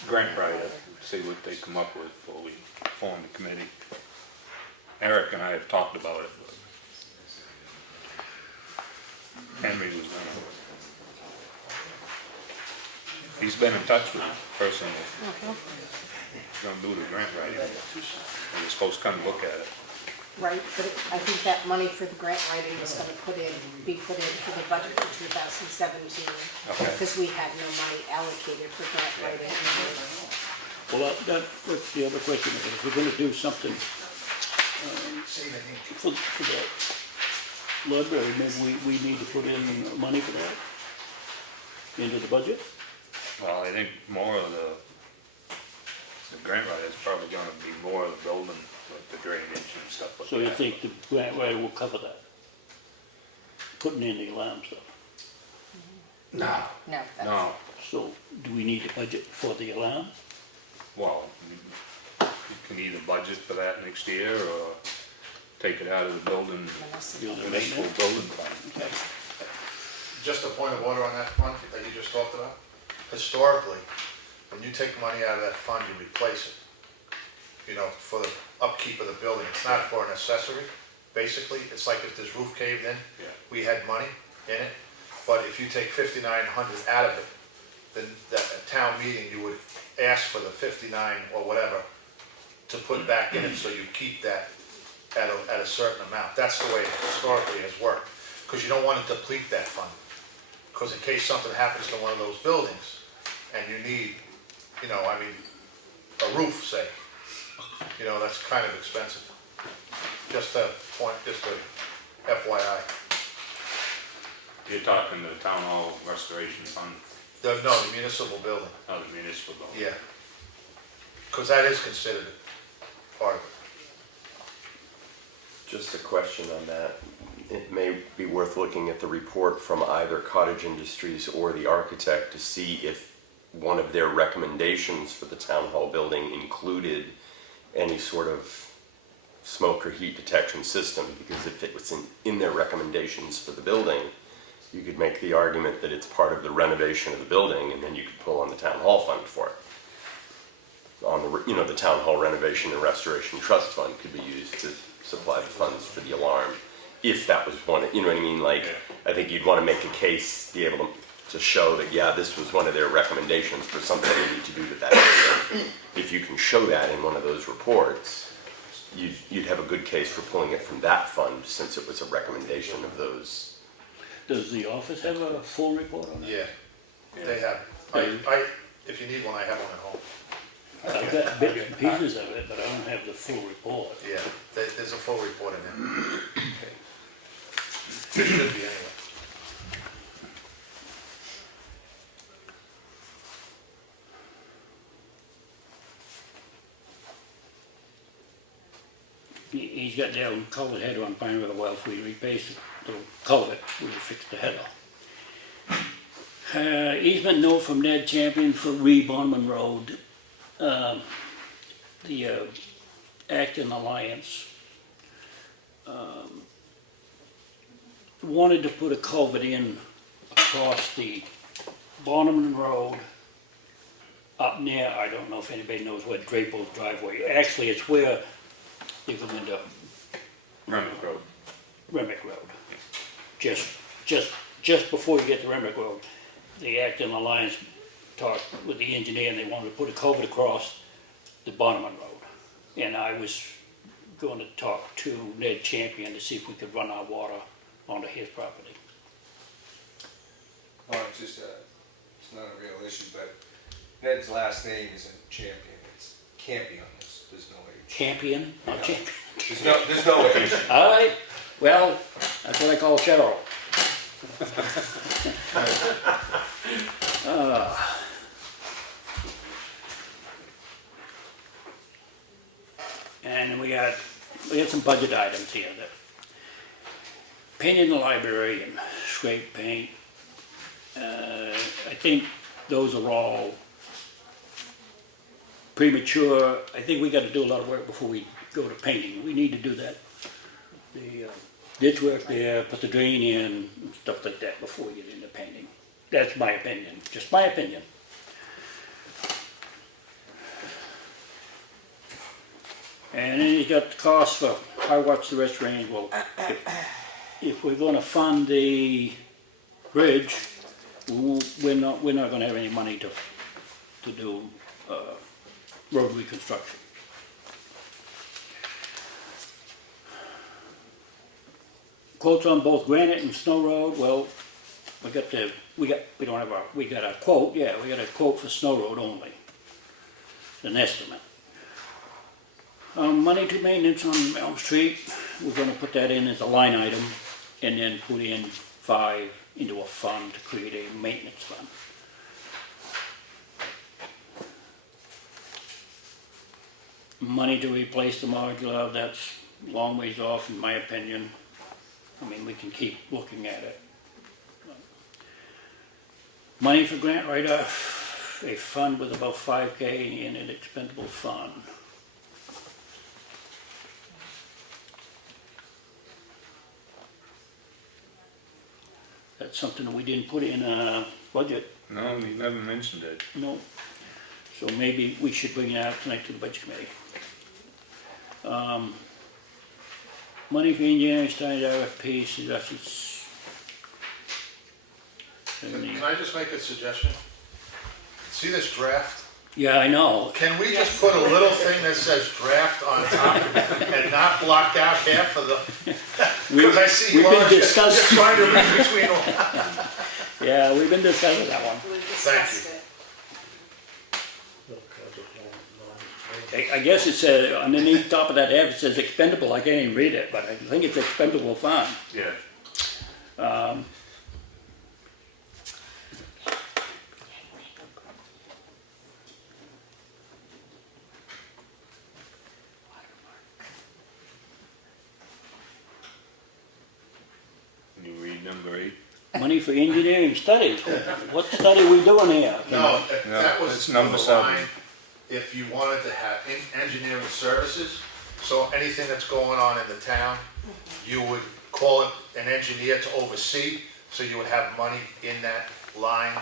grant writer, to see what they come up with before we form the committee. Eric and I have talked about it, but Henry was gonna. He's been in touch with the person that's gonna do the grant writing. And he's supposed to come look at it. Right, but I think that money for the grant writing is gonna be put in for the budget for 2017. Okay. Because we had no money allocated for grant writing. Well, that's the other question, if we're gonna do something for the library, maybe we need to put in money for that into the budget? Well, I think more of the grant writer is probably gonna be more of the building, like the drainage and stuff like that. So you think the grant writer will cover that? Putting in the alarm stuff? No. No, that's. No, So do we need to budget for the alarm? well, you can either budget for that next year or take it out of the building, municipal building fund. Just a point of order on that fund that you just talked about. Historically, when you take money out of that fund, you replace it. You know, for the upkeep of the building. It's not for an accessory, basically. It's like if this roof caved in, we had money in it. But if you take 5,900 out of it, then at a town meeting, you would ask for the 59 or whatever to put back in it, so you keep that at a certain amount. That's the way it historically has worked, because you don't want to deplete that fund. Because in case something happens to one of those buildings, and you need, you know, I mean, a roof, say, you know, that's kind of expensive. Just a point, just a FYI. You're talking the town hall restoration fund, No, the municipal building, not the municipal building. yeah. Because that is considered part of it. Just a question on that. It may be worth looking at the report from either Cottage Industries or the architect to see if one of their recommendations for the town hall building included any sort of smoke or heat detection system, because if it was in their recommendations for the building, you could make the argument that it's part of the renovation of the building, and then you could pull on the town hall fund for it. On the, you know, the town hall renovation and restoration trust fund could be used to supply the funds for the alarm, if that was one, you know what I mean? Like, I think you'd want to make a case, be able to show that, yeah, this was one of their recommendations for something they need to do to that area. If you can show that in one of those reports, you'd have a good case for pulling it from that fund, since it was a recommendation of those. Does the office have a full report on that? Yeah, they have. If you need one, I have one at home. I've got bits and pieces of it, but I don't have the full report. Yeah, there's a full report in there. There should be anyway. He's got down culvert header on Pine River Well. If we replace the culvert, we'll fix the header. Easement note from Ned Champion for Bonman Road. The Acton Alliance wanted to put a culvert in across the Bonman Road up near, I don't know if anybody knows what Drapo's driveway, actually it's where you go into Remick Road. Remick Road. Just before you get to Remick Road, the Acton Alliance talked with the engineer, and they wanted to put a culvert across the Bonman Road. And I was going to talk to Ned Champion to see if we could run our water onto his property. Oh, it's just, it's not a real issue, but Ned's last name isn't Champion, it's Campion, there's no H. Champion, not Champion. There's no H. All right, well, that's what I call Cheryle. And we had some budget items here that painting the library and scrape paint. I think those are all premature. I think we got to do a lot of work before we go to painting. We need to do that. The ditch work there, put the drain in, and stuff like that before we get into painting. That's my opinion, just my opinion. And then you got the cost for how much the rest range. Well, if we're going to fund the bridge, we're not going to have any money to do road reconstruction. Quotes on both granite and snow road. Well, we got a quote. Yeah, we got a quote for snow road only. An estimate. Money to maintenance on Elm Street. We're going to put that in as a line item, and then put in 5 into a fund to create a maintenance fund. Money to replace the modular. That's a long ways off, in my opinion. I mean, we can keep looking at it. Money for grant write-off, a fund with about 5K in an expendable fund. That's something that we didn't put in a budget, No, we never mentioned it. no. So maybe we should bring that up tonight to the budget committee. Money for engineering studies, RFP suggestions. Can I just make a suggestion? See this draft? Yeah, I know. Can we just put a little thing that says draft on top and not block out half of the? Because I see we've been Laura just discussing- trying to read between all. Yeah, we've been discussing that one. We Thank discussed you. it. I guess it says, underneath top of that F, it says expendable, I can't even read it, but I think it's expendable fund. Yeah. Can you read number 8? Money for engineering study. What study we doing here? No, No, that was it's for number the 7. line, if you wanted to have engineering services, so anything that's going on in the town, you would call it an engineer to oversee, so you would have money in that line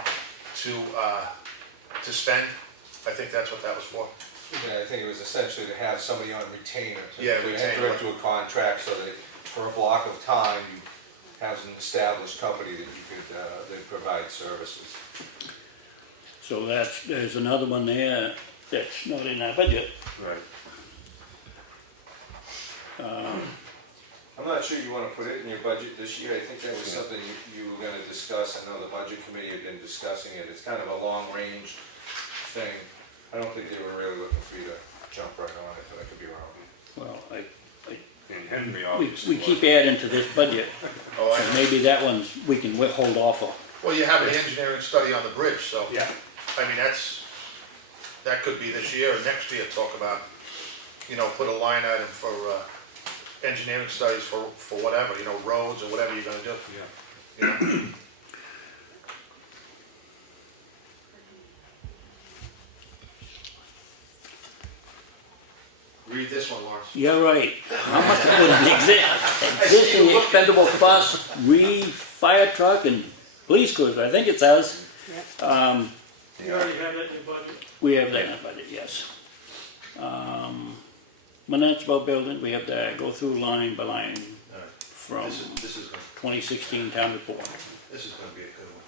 to spend. I think that's what that was for. Yeah, I think it was essentially to have somebody on retainer. Yeah, To retainer. enter into a contract so that for a block of time, you have an established company that you could, that provide services. So there's another one there that's not in our budget. Right. I'm not sure you wanna put it in your budget this year, I think that was something you were gonna discuss, I know the budget committee had been discussing it, it's kind of a long-range thing. I don't think they were really looking for you to jump right on it, but I could be wrong. Well, And Henry we obviously keep adding to this budget, Oh, so maybe that one's, we can hold off on. Well, you have an engineering study on the bridge, so. Yeah. I mean, that could be this year or next year, talk about, put a line item for, engineering studies for whatever, roads or whatever you're gonna do. Yeah. You know? Read this one, Lawrence. You're right. How much it would existing expendable funds, fire truck and police cruiser, I think it says. You already have that in your budget. We have that in our budget, yes. Municipal building, we have to go through line by line All right. from This is gonna 2016 town report. This is gonna be a good one.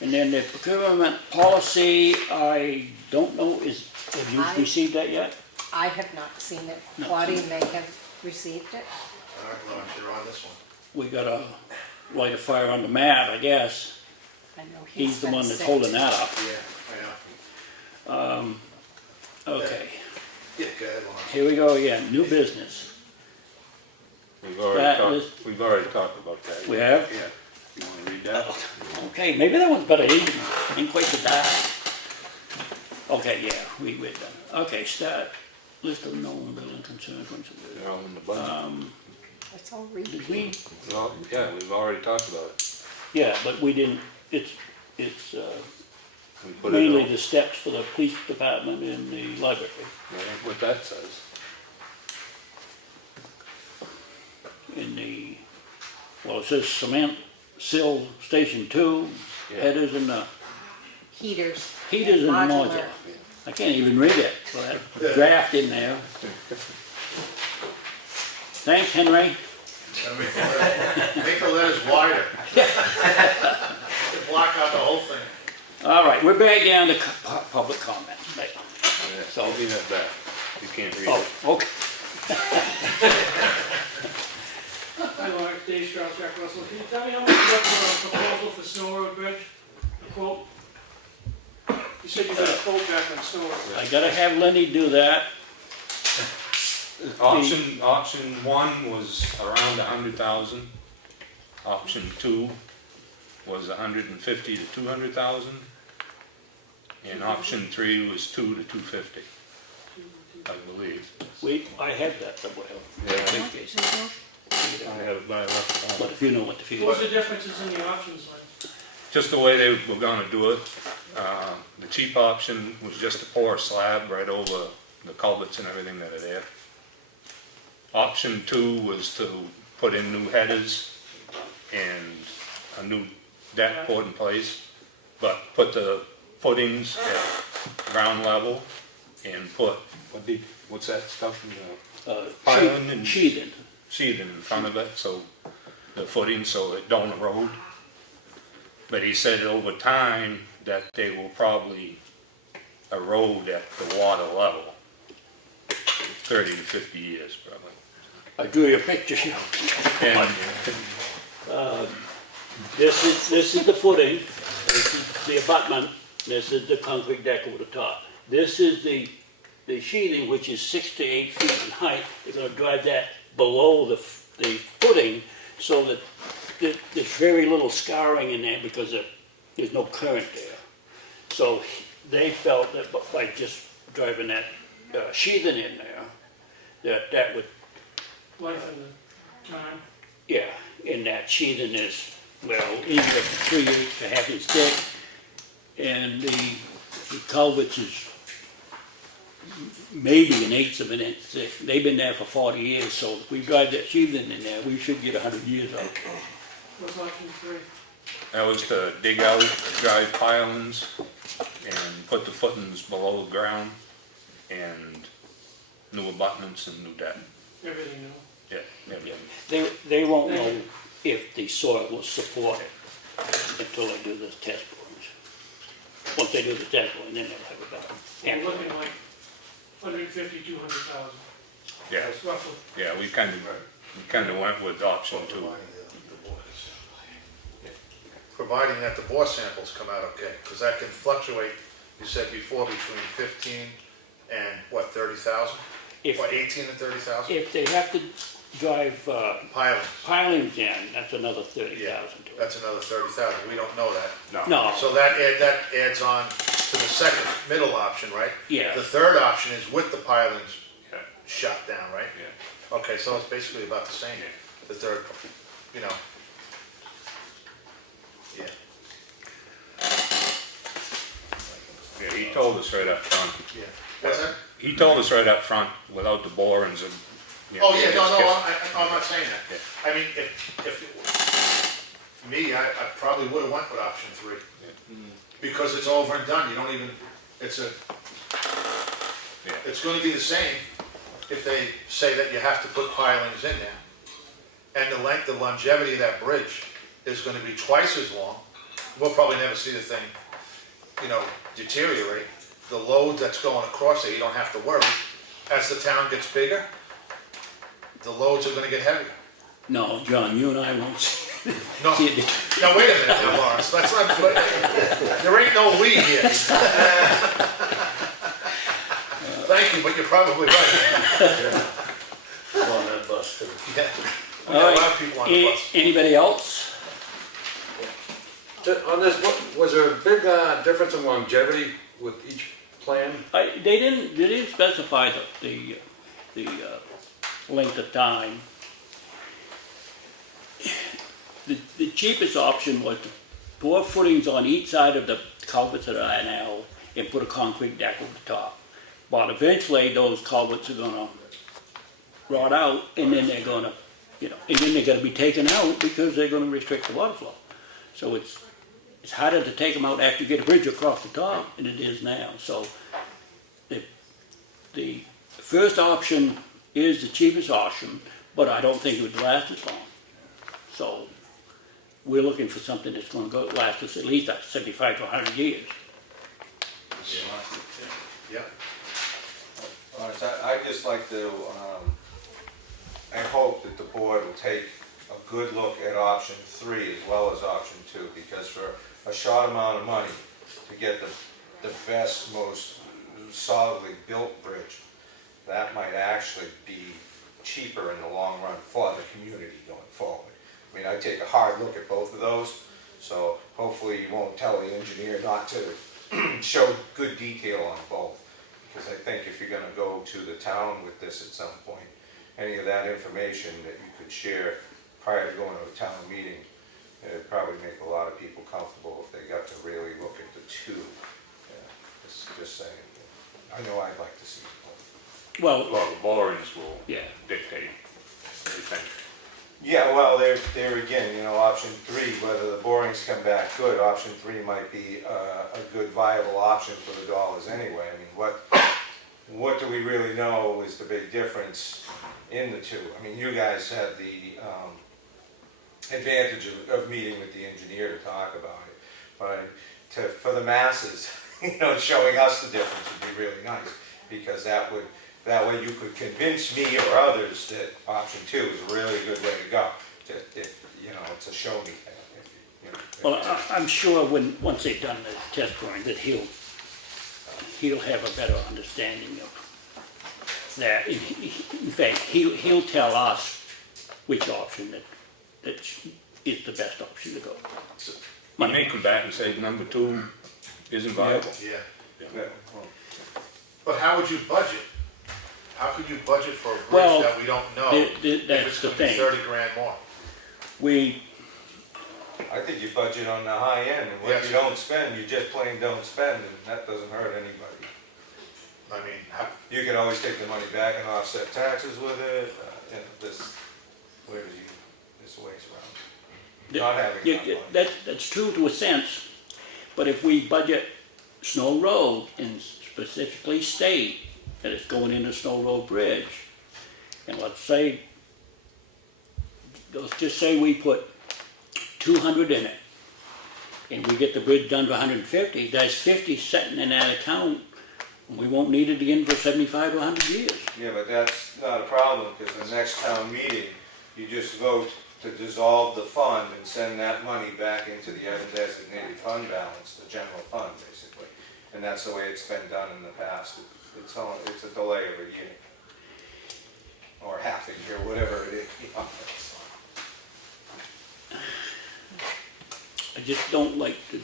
And then the procurement policy, I don't know, have you I- received that yet? I have not seen it. No. Claudia may have received it. All right, Lawrence, you're on this one. We gotta light a fire on the mat, I guess. I know He's the been one that's sick. holding that up. Yeah, I know. Okay, Yeah, go ahead, Lawrence. here we go again, new business. We've That already is- talked, we've already talked about that. We have? Yeah. You wanna read that? Okay, maybe that one's better, ain't quite so bad. Okay, yeah, we done. Okay, start, list of known building concerns. They're all in the budget. It's all Did we? repeat. Well, yeah, we've already talked about it. Yeah, but we didn't, it's We put it mainly on. the steps for the police department and the library. Yeah, what that says. In the, well, it says cement sill station 2, Yeah. headers and the Heaters. heaters and Modular. modular. I can't even read it, so that draft in there. Thanks, Henry. Make the letters wider. Block out the whole thing. All right, we're back down to public comment. Right. So I'll give that back. You can't read Oh, it. okay. Hi, Lawrence, Dave Strauss, Jack Russell. Can you tell me how much you got for a proposal for Snow Road Bridge? A quote? You said you got a quote back on Snow Road. I gotta have Lenny do that. Option 1 was around 100,000. Option 2 was 150 to 200,000. And option 3 was 2 to 250, I believe. I have that somewhere. Yeah. Briefcase. I have it, but I left it But home. if you know what the figure What's is. the differences in the options like? just the way they were gonna do it. The cheap option was just to pour a slab right over the culverts and everything that are there. Option 2 was to put in new headers and a new deck poured in place, but put the footings at ground level and put, what's that stuff in the piling and Sheathing. sheathing in front of it, so the footing, so it don't erode. But he said over time that they will probably erode at the water level, 30 to 50 years probably. I drew you a picture. And This is the footing, this is the abutment, this is the concrete deck over the top. This is the sheathing, which is 6 to 8 feet in height. They're gonna drive that below the footing so that there's very little scarring in there because there's no current there. So they felt that by just driving that sheathing in there, that would, Life in the time. yeah, and that sheathing is, well, anywhere from 3/8 to half inch thick. And the culverts is maybe 1/8 of an inch thick. They've been there for 40 years, so if we drive that sheathing in there, we should get 100 years out. What's option 3? that was to dig out, drive pilings and put the footings below the ground and new abutments and new deck. Everything new. Yeah, yeah. They won't know if the soil will support it until they do the test borings. Once they do the test boring, then they'll have a better We're handle. looking like 150, 200,000. Yeah, That's roughly. yeah, we kind of went with option 2. Providing that the bore samples come out okay, because that can fluctuate, you said before, between 15 and what, 30,000? If, What, 18 and 30,000? if they have to drive Pilings, pilings in, that's another 30,000 yeah, to it. that's another 30,000, we don't know that. No, So that adds on to the second, middle option, right? yeah, The third option is with the pilings Yeah. shut down, right? Yeah. Okay, so it's basically about the same, the third, you know. Yeah. Yeah, he told us right up front. Yeah. What's that? He told us right up front, without the borings and, you know, Oh, yeah, no, it's- I'm not saying that. I mean, if me, I probably would've went with option 3. Because it's over and done, you don't even, it's gonna be the same if they say that you have to put pilings in there. And the longevity of that bridge is gonna be twice as long. We'll probably never see the thing, you know, deteriorate. The load that's going across it, you don't have to worry. As the town gets bigger, the loads are gonna get heavier. no, John, you and I won't see No, see it. now wait a minute, now, Lawrence, that's not, there ain't no we here. Thank you, but you're probably right. on that bus too. Yeah. We got a lot of people on the bus. Anybody else? On this, was there a big difference in longevity with each plan? They didn't specify the length of time. The cheapest option was to pour footings on each side of the culverts at an L and put a concrete deck over the top. But eventually those culverts are gonna rot out and then they're gonna, and then they're gonna be taken out because they're gonna restrict the water flow. So it's harder to take them out after you get a bridge across the top than it is now. So the first option is the cheapest option, but I don't think it would last as long. So we're looking for something that's gonna last us at least 75 to 100 years. Yeah. I'd just like to, I hope that the board will take a good look at option 3 as well as option 2, because for a short amount of money to get the best, most solidly built bridge, that might actually be cheaper in the long run for the community going forward. I mean, I take a hard look at both of those, so hopefully you won't tell the engineer not to show good detail on both. Because I think if you're gonna go to the town with this at some point, any of that information that you could share prior to going to a town meeting, it'd probably make a lot of people comfortable if they got to really look at the two. Just saying, I know I'd like to see it. Well, Well, the borings will yeah, dictate, I think. Yeah, well, there again, you know, option three, whether the borings come back good, option three might be a good viable option for the dollars anyway. I mean, what do we really know is the big difference in the two? I mean, you guys had the advantage of meeting with the engineer to talk about it, but for the masses, you know, showing us the difference would be really nice, because that way you could convince me or others that option two is a really good way to go. If, you know, it's a show me thing. well, I'm sure once they've done the test boring, that he'll have a better understanding of that. In fact, he'll tell us which option that is the best option to go. You may come back and say number two isn't viable. Yeah, Yeah, well, but how would you budget? How could you budget for a bridge Well, that we don't know that's if it's the gonna be thing. 30 grand more? We, I think you budget on the high end, and what Yes. you don't spend, you just plain don't spend, and that doesn't hurt anybody. I mean, how, You can always take the money back and offset taxes with it, you know, there's ways around. Not having enough money. that's true to a sense, but if we budget Snow Road and specifically state that it's going into Snow Road Bridge, and let's just say we put 200 in it, and we get the bridge done for 150, that's 50 sitting in that account, and we won't need it again for 75 to 100 years. Yeah, but that's not a problem, because the next town meeting, you just vote to dissolve the fund and send that money back into the undesignated fund balance, the general fund, basically. And that's the way it's been done in the past. It's a delay of a year. Or half a year, whatever it is. You know, I just don't like to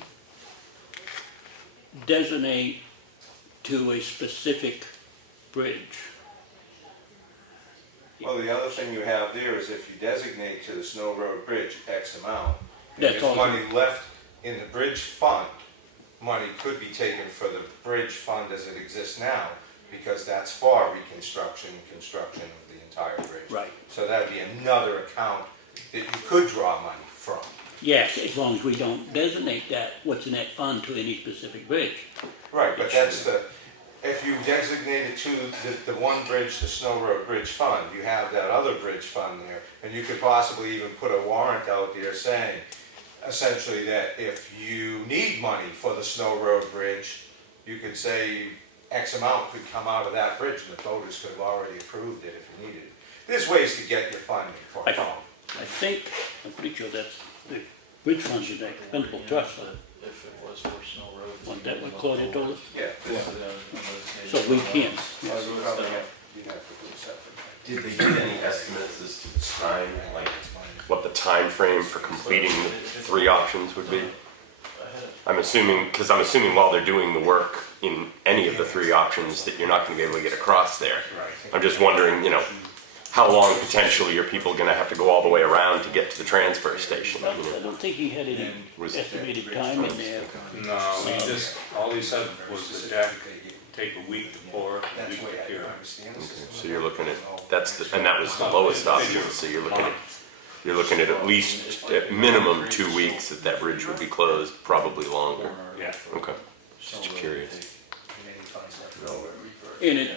designate to a specific bridge. Well, the other thing you have there is if you designate to the Snow Road Bridge X amount, and That's there's all. money left in the bridge fund, money could be taken for the bridge fund as it exists now, because that's for reconstruction and construction of the entire bridge. Right. So that'd be another account that you could draw money from. Yes, as long as we don't designate that, what's in that fund to any specific bridge. Right, but that's if you designate it to the one bridge, the Snow Road Bridge Fund, you have that other bridge fund there, and you could possibly even put a warrant out there saying, essentially, that if you need money for the Snow Road Bridge, you could say X amount could come out of that bridge, and the voters could have already approved it if you needed it. There's ways to get your funding for it. I think, I'm pretty sure that's the bridge funds in that expendable trust, If it was for Snow Road. wasn't that what Claudia told us? Yeah. So we can't. Well, you'd have to do separate. Did they give any estimates as to the time, like what the time frame for completing the three options would be? I'm assuming while they're doing the work in any of the three options that you're not going to be able to get across there. I'm just wondering, you know, how long potentially are people going to have to go all the way around to get to the transfer station? I don't think he had any estimated time in there. No, all he said was that Jack take a week to pour it, a That's week the way to I cure it. understand the system. So you're looking at, and that was the lowest option, so you're looking at least, at minimum 2 weeks that bridge would be closed, probably longer. Yeah. Okay, just curious. And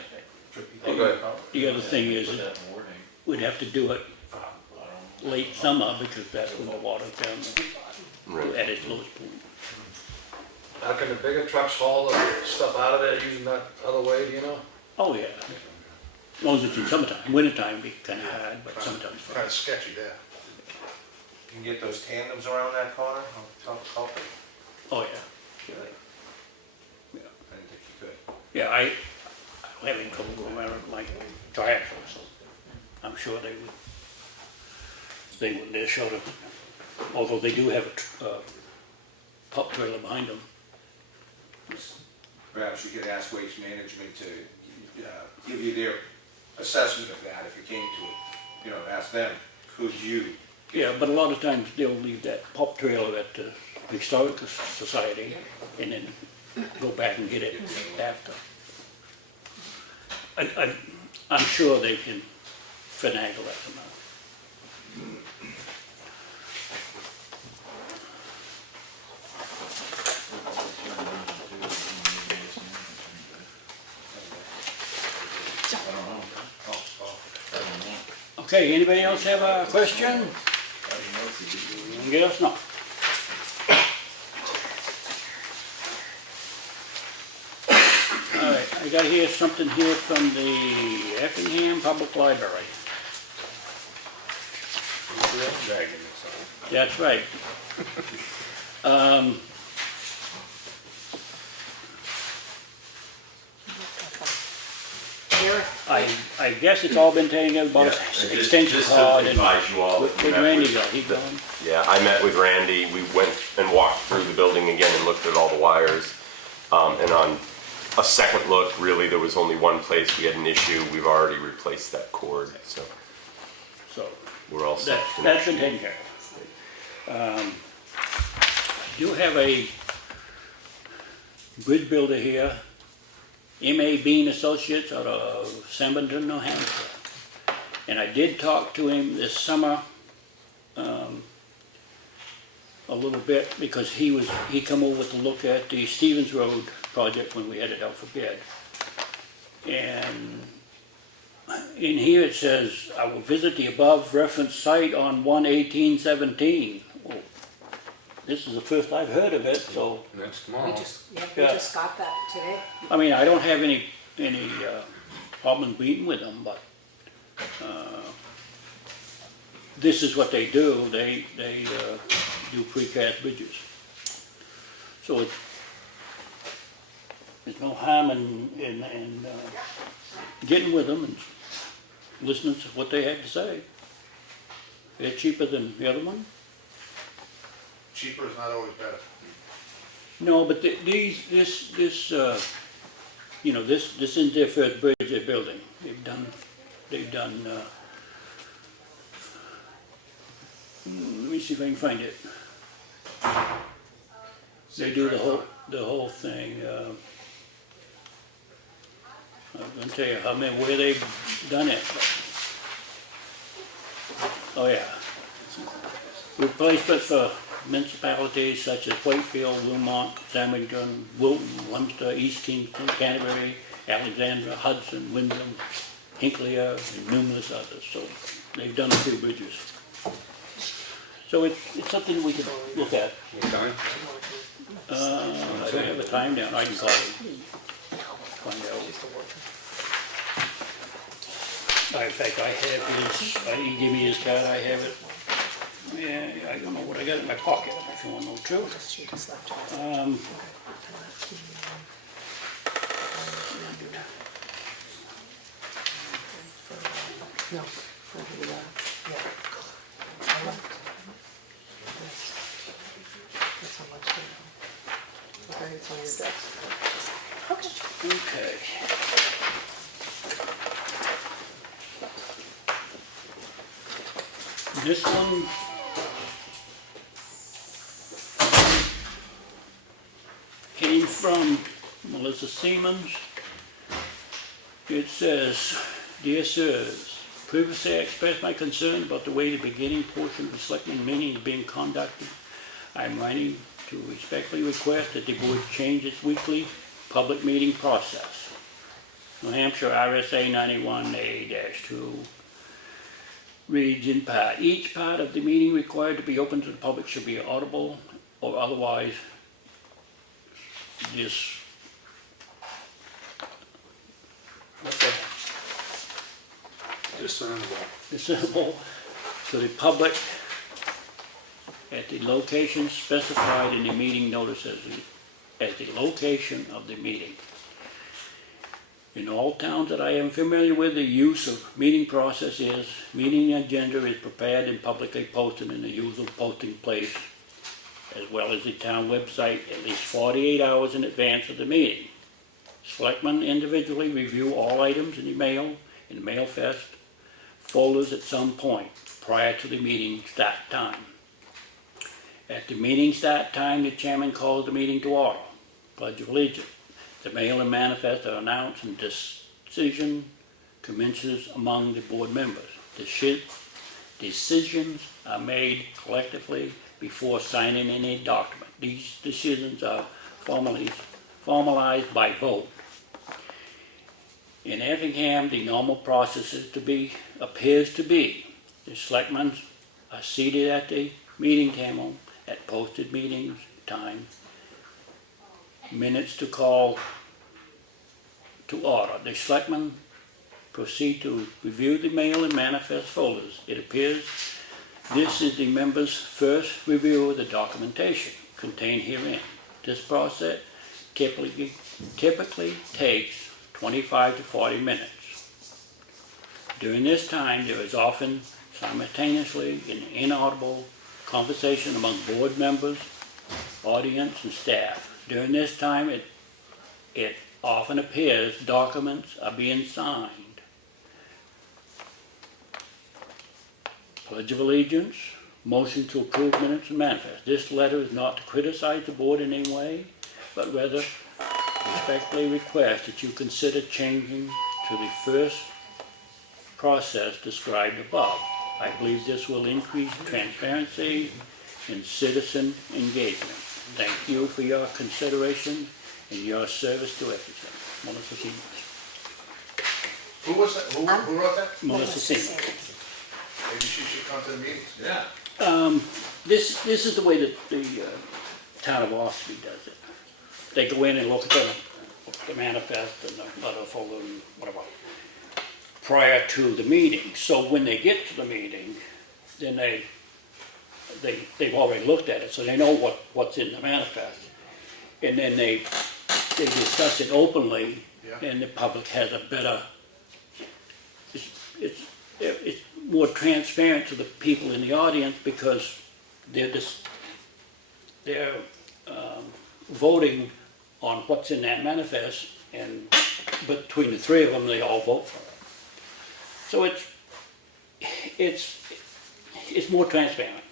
the other thing is, that we'd have to do it late summer, because that's when the water's down Right. at its lowest point. Now, can the bigger trucks haul the stuff out of there using that other way, do you know? Oh, yeah. As long as it's in summertime. Wintertime would be kind of hard, but sometimes fine. kind of sketchy there. You can get those tandems around that corner, I'll help it. Oh, yeah. I didn't think you could. Yeah, I'm having trouble going around with my triaxle, so I'm sure they would, they're short of, although they do have a pup trailer behind them. Perhaps you could ask Waste Management to give you their assessment of that if you came to it. You know, ask them, could you Yeah, but a lot of times they'll leave that pop trailer at the Historical Society and then go back and get it after. I'm sure they can finagle that somehow. Okay, anybody else have a question? Anybody else? No. All right, I got here something here from the Effingham Public Library. That's right. Here, I guess it's all been taken care of, about extension Just cord to and advise you all. with we met Randy with go, he the- gone. Yeah, I met with Randy, we went and walked through the building again and looked at all the wires. And on a second look, really, there was only one place we had an issue, we've already replaced that cord, so So we're all set for that's next been year. taken care of. You have a bridge builder here, M.A. Bean Associates out of Sambleton, New Hampshire. And I did talk to him this summer, a little bit, because he come over to look at the Stevens Road project when we had it out for bid. And in here it says, I will visit the above referenced site on 1/18/17. Well, this is the first I've heard of it, so, That's we tomorrow. we Yeah. just got that today. I mean, I don't have any problem meeting with them, but this is what they do. They do precast bridges. So there's no harm in getting with them and listening to what they have to say. They're cheaper than the other one. Cheaper is not always better. No, but this isn't their first bridge they're building. They've done, let me see if I can find it. They do the whole thing. I'm gonna tell you where they've done it. Oh, yeah. Replacement for municipalities such as Wakefield, Wilmot, Sandwich,ton, Wilton, Leominster, East Kingston, Canterbury, Alexandra, Hudson, Wyndham, Hinckley, and numerous others. So they've done a few bridges. So it's something we can look at. What time? I don't have a time down. I can call it. Find out. In fact, I have his, he gave me his card, I have it. Yeah, I don't know what I got in my pocket, if you want to know the truth. She just left us. No, for the, yeah. I left. That's how much they know. Okay, it's on your desk. Okay. This one came from Melissa Siemens. It says, Dear Sirs, previously I expressed my concern about the way the beginning portion of the selectmen meeting is being conducted. I'm writing to respectfully request that the board change its weekly public meeting process. New Hampshire RSA 91A-2 reads in part, each part of the meeting required to be open to the public should be audible or otherwise discernible to the public at the location specified in the meeting notice as the location of the meeting. In all towns that I am familiar with, the use of meeting process is, meeting agenda is prepared and publicly posted in the usual posting place, as well as the town website at least 48 hours in advance of the meeting. Selectmen individually review all items in the mail fest folders at some point prior to the meeting start time. At the meeting start time, the chairman calls the meeting to order. Pledge of allegiance. The mail and manifest are announced and decision commences among the board members. Decisions are made collectively before signing any document. These decisions are formalized by vote. In Effingham, the normal process appears to be the selectmen are seated at the meeting table at posted meetings time, minutes to call to order. The selectmen proceed to review the mail and manifest folders. It appears this is the members' first review of the documentation contained herein. This process typically takes 25 to 40 minutes. During this time, there is often simultaneously an inaudible conversation among board members, audience, and staff. During this time, it often appears documents are being signed. Pledge of allegiance, motion to approve minutes and manifest. This letter is not to criticize the board in any way, but rather respectfully request that you consider changing to the first process described above. I believe this will increase transparency and citizen engagement. Thank you for your consideration and your service to Effingham. Melissa Siemens. Who was that? Who wrote that? Melissa Siemens. Maybe she should come to the meetings. Yeah. This is the way that the town of Espie does it. They go in and look at the manifest and the letter folder and whatever prior to the meeting. So when they get to the meeting, then they've already looked at it, so they know what's in the manifest. And then they discuss it openly, Yeah. and the public has a better, it's more transparent to the people in the audience because they're voting on what's in that manifest, and between the three of them, they all vote for it. So it's more transparent.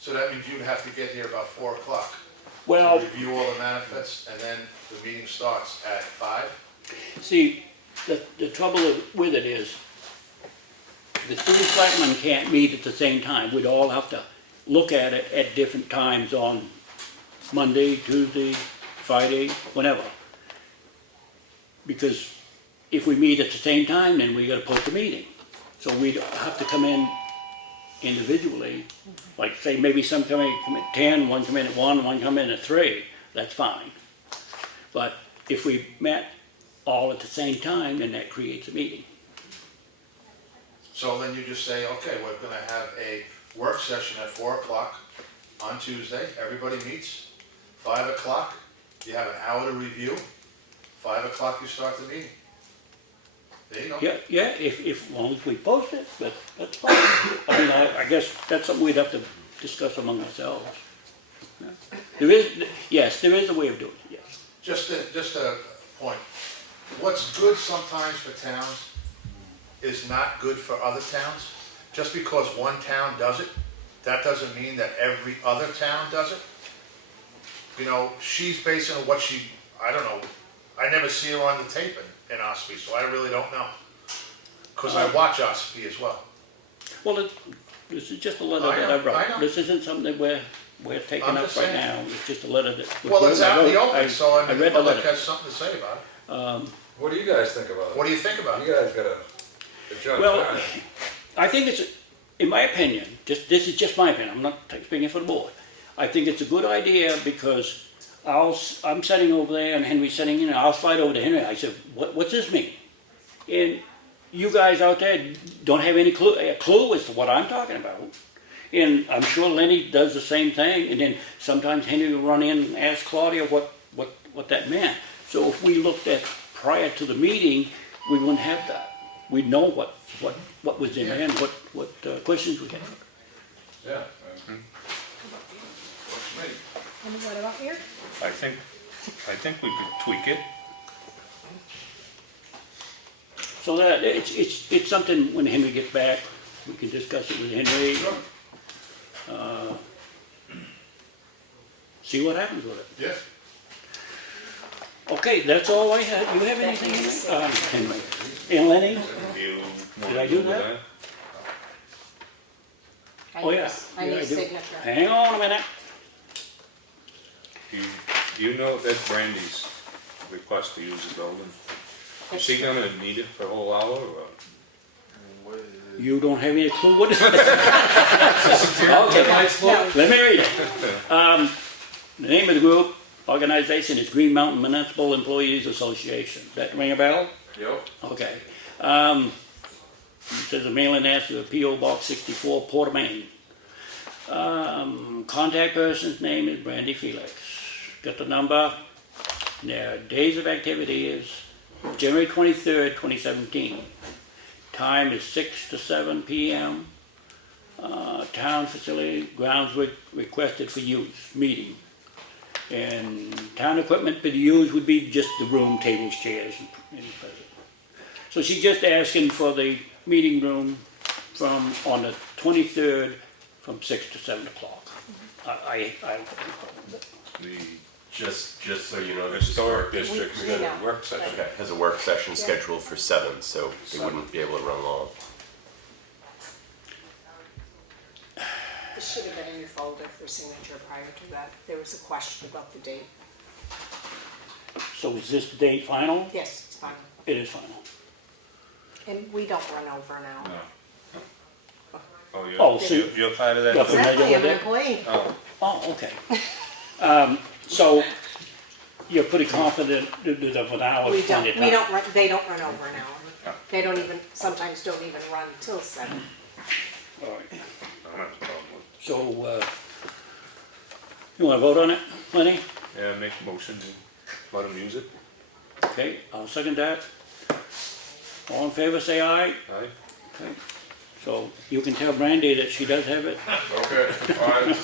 So that means you'd have to get here about 4 o'clock. Well, To review all the manifests, and then the meeting starts at 5? see, the trouble with it is, the three selectmen can't meet at the same time. We'd all have to look at it at different times on Monday, Tuesday, Friday, whenever. Because if we meet at the same time, then we gotta post a meeting. So we'd have to come in individually, like say maybe some come at 10, one come in at 1, one come in at 3, that's fine. But if we met all at the same time, then that creates a meeting. So then you just say, okay, we're gonna have a work session at 4 o'clock on Tuesday, everybody meets. 5 o'clock, you have an hour to review. 5 o'clock, you start the meeting. There you go. Yeah, if as long as we post it, that's fine. I mean, I guess that's something we'd have to discuss among ourselves. Yeah. There is a way of doing it, yes. Just a point. What's good sometimes for towns is not good for other towns. Just because one town does it, that doesn't mean that every other town does it. You know, she's basing on what I don't know, I never see her on the tape in Espie, so I really don't know. Because I watch Espie as well. Well, this is just a letter I that I know, wrote. I know. This isn't something that we're taking I'm up just right saying. now. It's just a letter that. Well, it's out in the I open, so I mean, the read the public letter. has something to say about it. What do you guys think about it? What do you think about You it? guys got a job. Well, I think it's, in my opinion, this is just my opinion, I'm not speaking for the board. I think it's a good idea because I'm sitting over there and Henry's sitting in, I'll slide over to Henry. I said, what's this mean? And you guys out there don't have any clue as to what I'm talking about. And I'm sure Lenny does the same thing. And then sometimes Henry will run in and ask Claudia what that meant. So if we looked at prior to the meeting, we wouldn't have that. We'd know what was in there and what questions we had. Yeah. Works for me. And what about here? I think we could tweak it. So that it's something when Henry gets back, we can discuss it with Henry. See what happens with it. Yeah. Okay, that's all I had. You have anything, Henry? And Lenny? You Did I wanna do move that? that? I Oh, need- yeah. I Yeah, need I do. signature. Hang on a minute. You know that's Brandy's request to use the building. Is she gonna need it for a whole hour or? You don't have any clue what it is? Okay, let me read it. The name of the group, organization is Green Mountain Municipal Employees Association. That ring a bell? Yep. Okay. It says a mailing address to P.O. Box 64, Port Maine. Contact person's name is Brandy Felix. Got the number. Their days of activity is January 23rd, 2017. Time is 6 to 7 p.m. Town facility, grounds requested for use, meeting. And town equipment to be used would be just the room, tables, chairs, and present. So she's just asking for the meeting room on the 23rd, from 6 to 7 o'clock. Just so you know, the Historic historic district's We got know. a work session. okay, has a work session scheduled for 7, so they wouldn't be able to run long. This should have been in your folder for signature prior to that. There was a question about the date. So is this date final? Yes, it's fine. It is final. And we don't run over now. Oh, Oh, so you're part of you're that? familiar Exactly, I'm with an it? employee. Oh, Oh, okay. So you're pretty confident that an hour We is plenty of time? don't, they don't run over an hour. They don't even, sometimes don't even run till 7. All right. I don't have a problem with So, you want to vote on it, Lenny? it. Yeah, make a motion to let them use it. Okay, I'll second that. All in favor, say aye. Aye. Okay. So you can tell Brandy that she does have it. Okay, all right.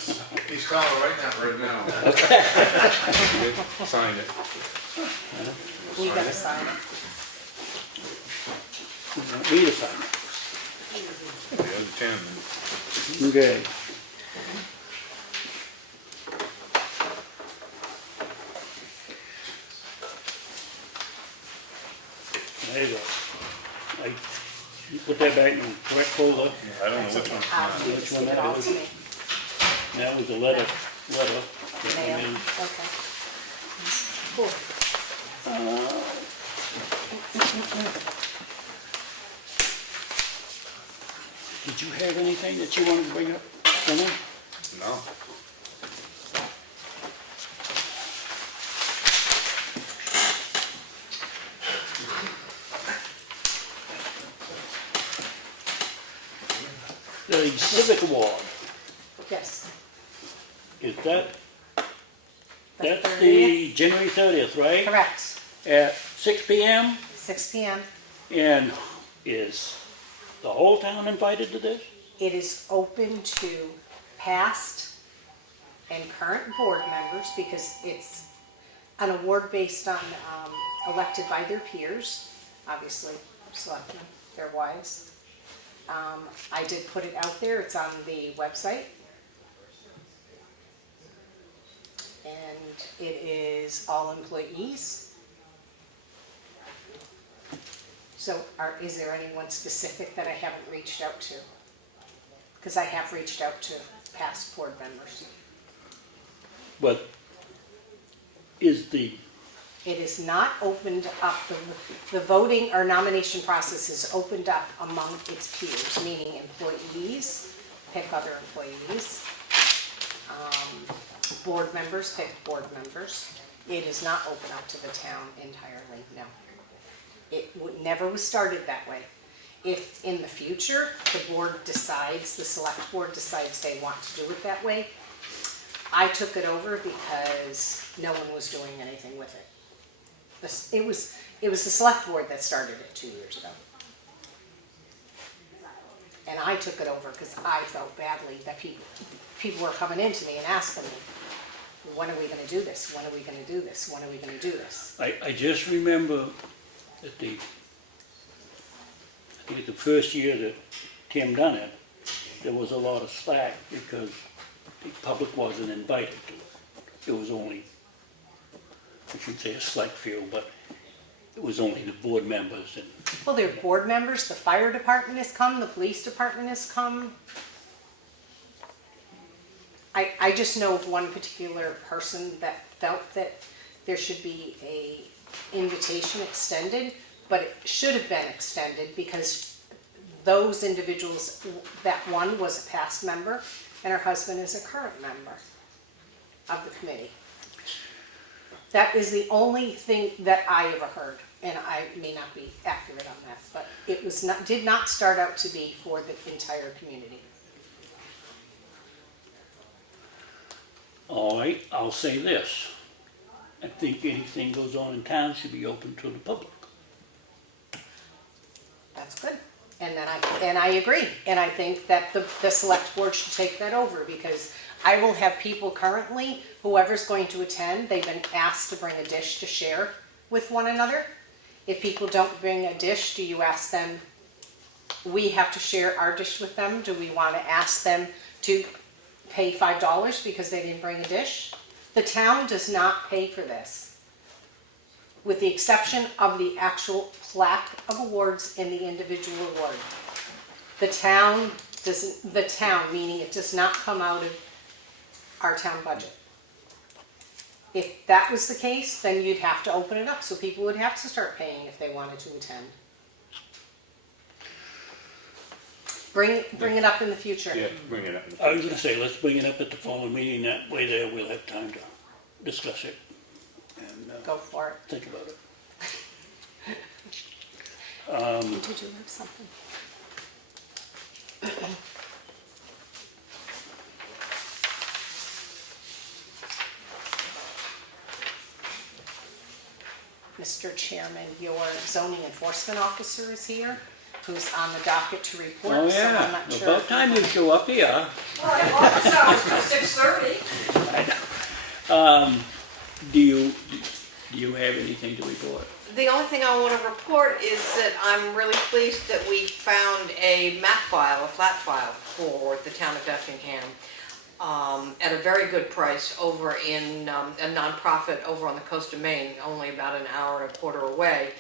He's calling right now. Sign it. We gotta sign it. Read a sign. The other 10. Okay. There you go. You put that back in the correct folder. I don't know which one. Which Just one give it that all is? to me. That was a letter. that Mail, came in. okay. Cool. Did you have anything that you wanted to bring up, Lenny? No. The Civic Award, Yes. is that, The that's 30th? the January 30th, right? Correct. At 6 p.m. 6 p.m. And is the whole town invited to this? It is open to past and current board members because it's an award based on elected by their peers, obviously, selectmen, their wives. I did put it out there, it's on the website. And it is all employees. So is there anyone specific that I haven't reached out to? Because I have reached out to past board members. But is the, It is not opened up, the voting or nomination process is opened up among its peers, meaning employees pick other employees. Board members pick board members. It is not open up to the town entirely, no. It never was started that way. If in the future, the board decides, the select board decides they want to do it that way, I took it over because no one was doing anything with it. It was the select board that started it 2 years ago. And I took it over because I felt badly that people were coming in to me and asking me, when are we gonna do this? When are we gonna do this? When are we gonna do this? I just remember that I think the first year that Tim done it, there was a lot of slack because the public wasn't invited to it. It was only, I shouldn't say a select few, but it was only the board members and, Well, they're board members, the fire department has come, the police department has come. I just know of one particular person that felt that there should be a invitation extended, but it should have been extended because those individuals, that one was a past member and her husband is a current member of the committee. That is the only thing that I ever heard, and I may not be accurate on that, but it was not, did not start out to be for the entire community. all right, I'll say this. I think anything goes on in town should be open to the public. That's good. And I agree. And I think that the select board should take that over because I will have people currently, whoever's going to attend, they've been asked to bring a dish to share with one another. If people don't bring a dish, do you ask them, we have to share our dish with them? Do we want to ask them to pay $5 because they didn't bring a dish? The town does not pay for this, with the exception of the actual plaque of awards and the individual award. The town doesn't, the town, meaning it does not come out of our town budget. If that was the case, then you'd have to open it up, so people would have to start paying if they wanted to attend. Bring it up in the future. Yeah, bring it up. I was gonna say, let's bring it up at the following meeting, that way there we'll have time to discuss it and Go for it. think about it. Did you have something? Mr. Chairman, your zoning enforcement officer is here, who's on the docket to report. Oh, so I'm yeah, not sure about if time you show up here. Well, I office hours till 6:30. Do you have anything to report? The only thing I want to report is that I'm really pleased that we found a map file, a flat file for the town of Effingham at a very good price over in a nonprofit over on the coast of Maine, only about an hour and a quarter away.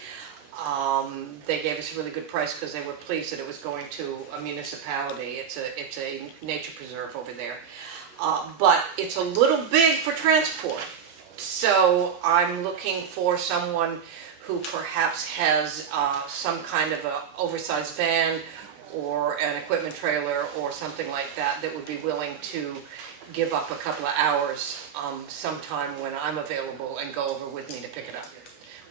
They gave us a really good price because they were pleased that it was going to a municipality. It's a nature preserve over there. But it's a little big for transport. So I'm looking for someone who perhaps has some kind of a oversized van or an equipment trailer or something like that that would be willing to give up a couple of hours sometime when I'm available and go over with me to pick it up.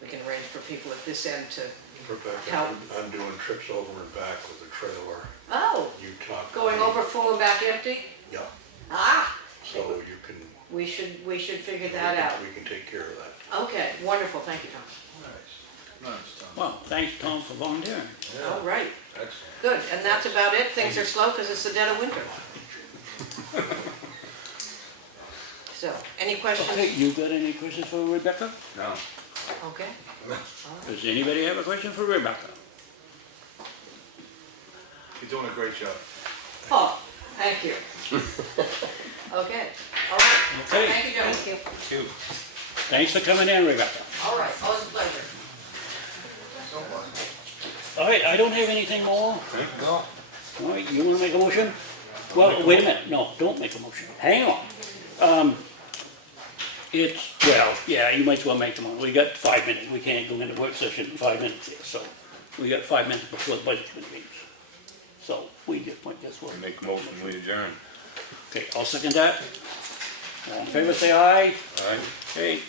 We can arrange for people at this end to Rebecca, help. I'm doing trips over and back with a trailer. Oh, You talk. going over full and back empty? Yeah, Ah, so you can. we should figure that out. We can take care of that. Okay, wonderful, thank you, Tom. Nice, Tom. Well, thanks, Tom, for volunteering. All right, Excellent. good, and that's about it. Things are slow because it's the dead of winter. So, any Okay, questions? you got any questions for Rebecca? No. Okay. Does anybody have a question for Rebecca? You're doing a great job. Oh, thank you. Okay, all right. Okay. Thank you, Joe. Thank you. Thanks for coming in, Rebecca. All right, always a pleasure. So what? All right, I don't have anything more. No. All right, you wanna make a motion? Well, wait a minute, no, don't make a motion, hang on. Well, yeah, you might as well make the motion, we got 5 minutes, we can't go into work session in 5 minutes here, so we got 5 minutes before the budget committee meetings. So we just went this way. Make a motion, we adjourn. Okay, I'll second that. All in favor, say aye. All right? Okay,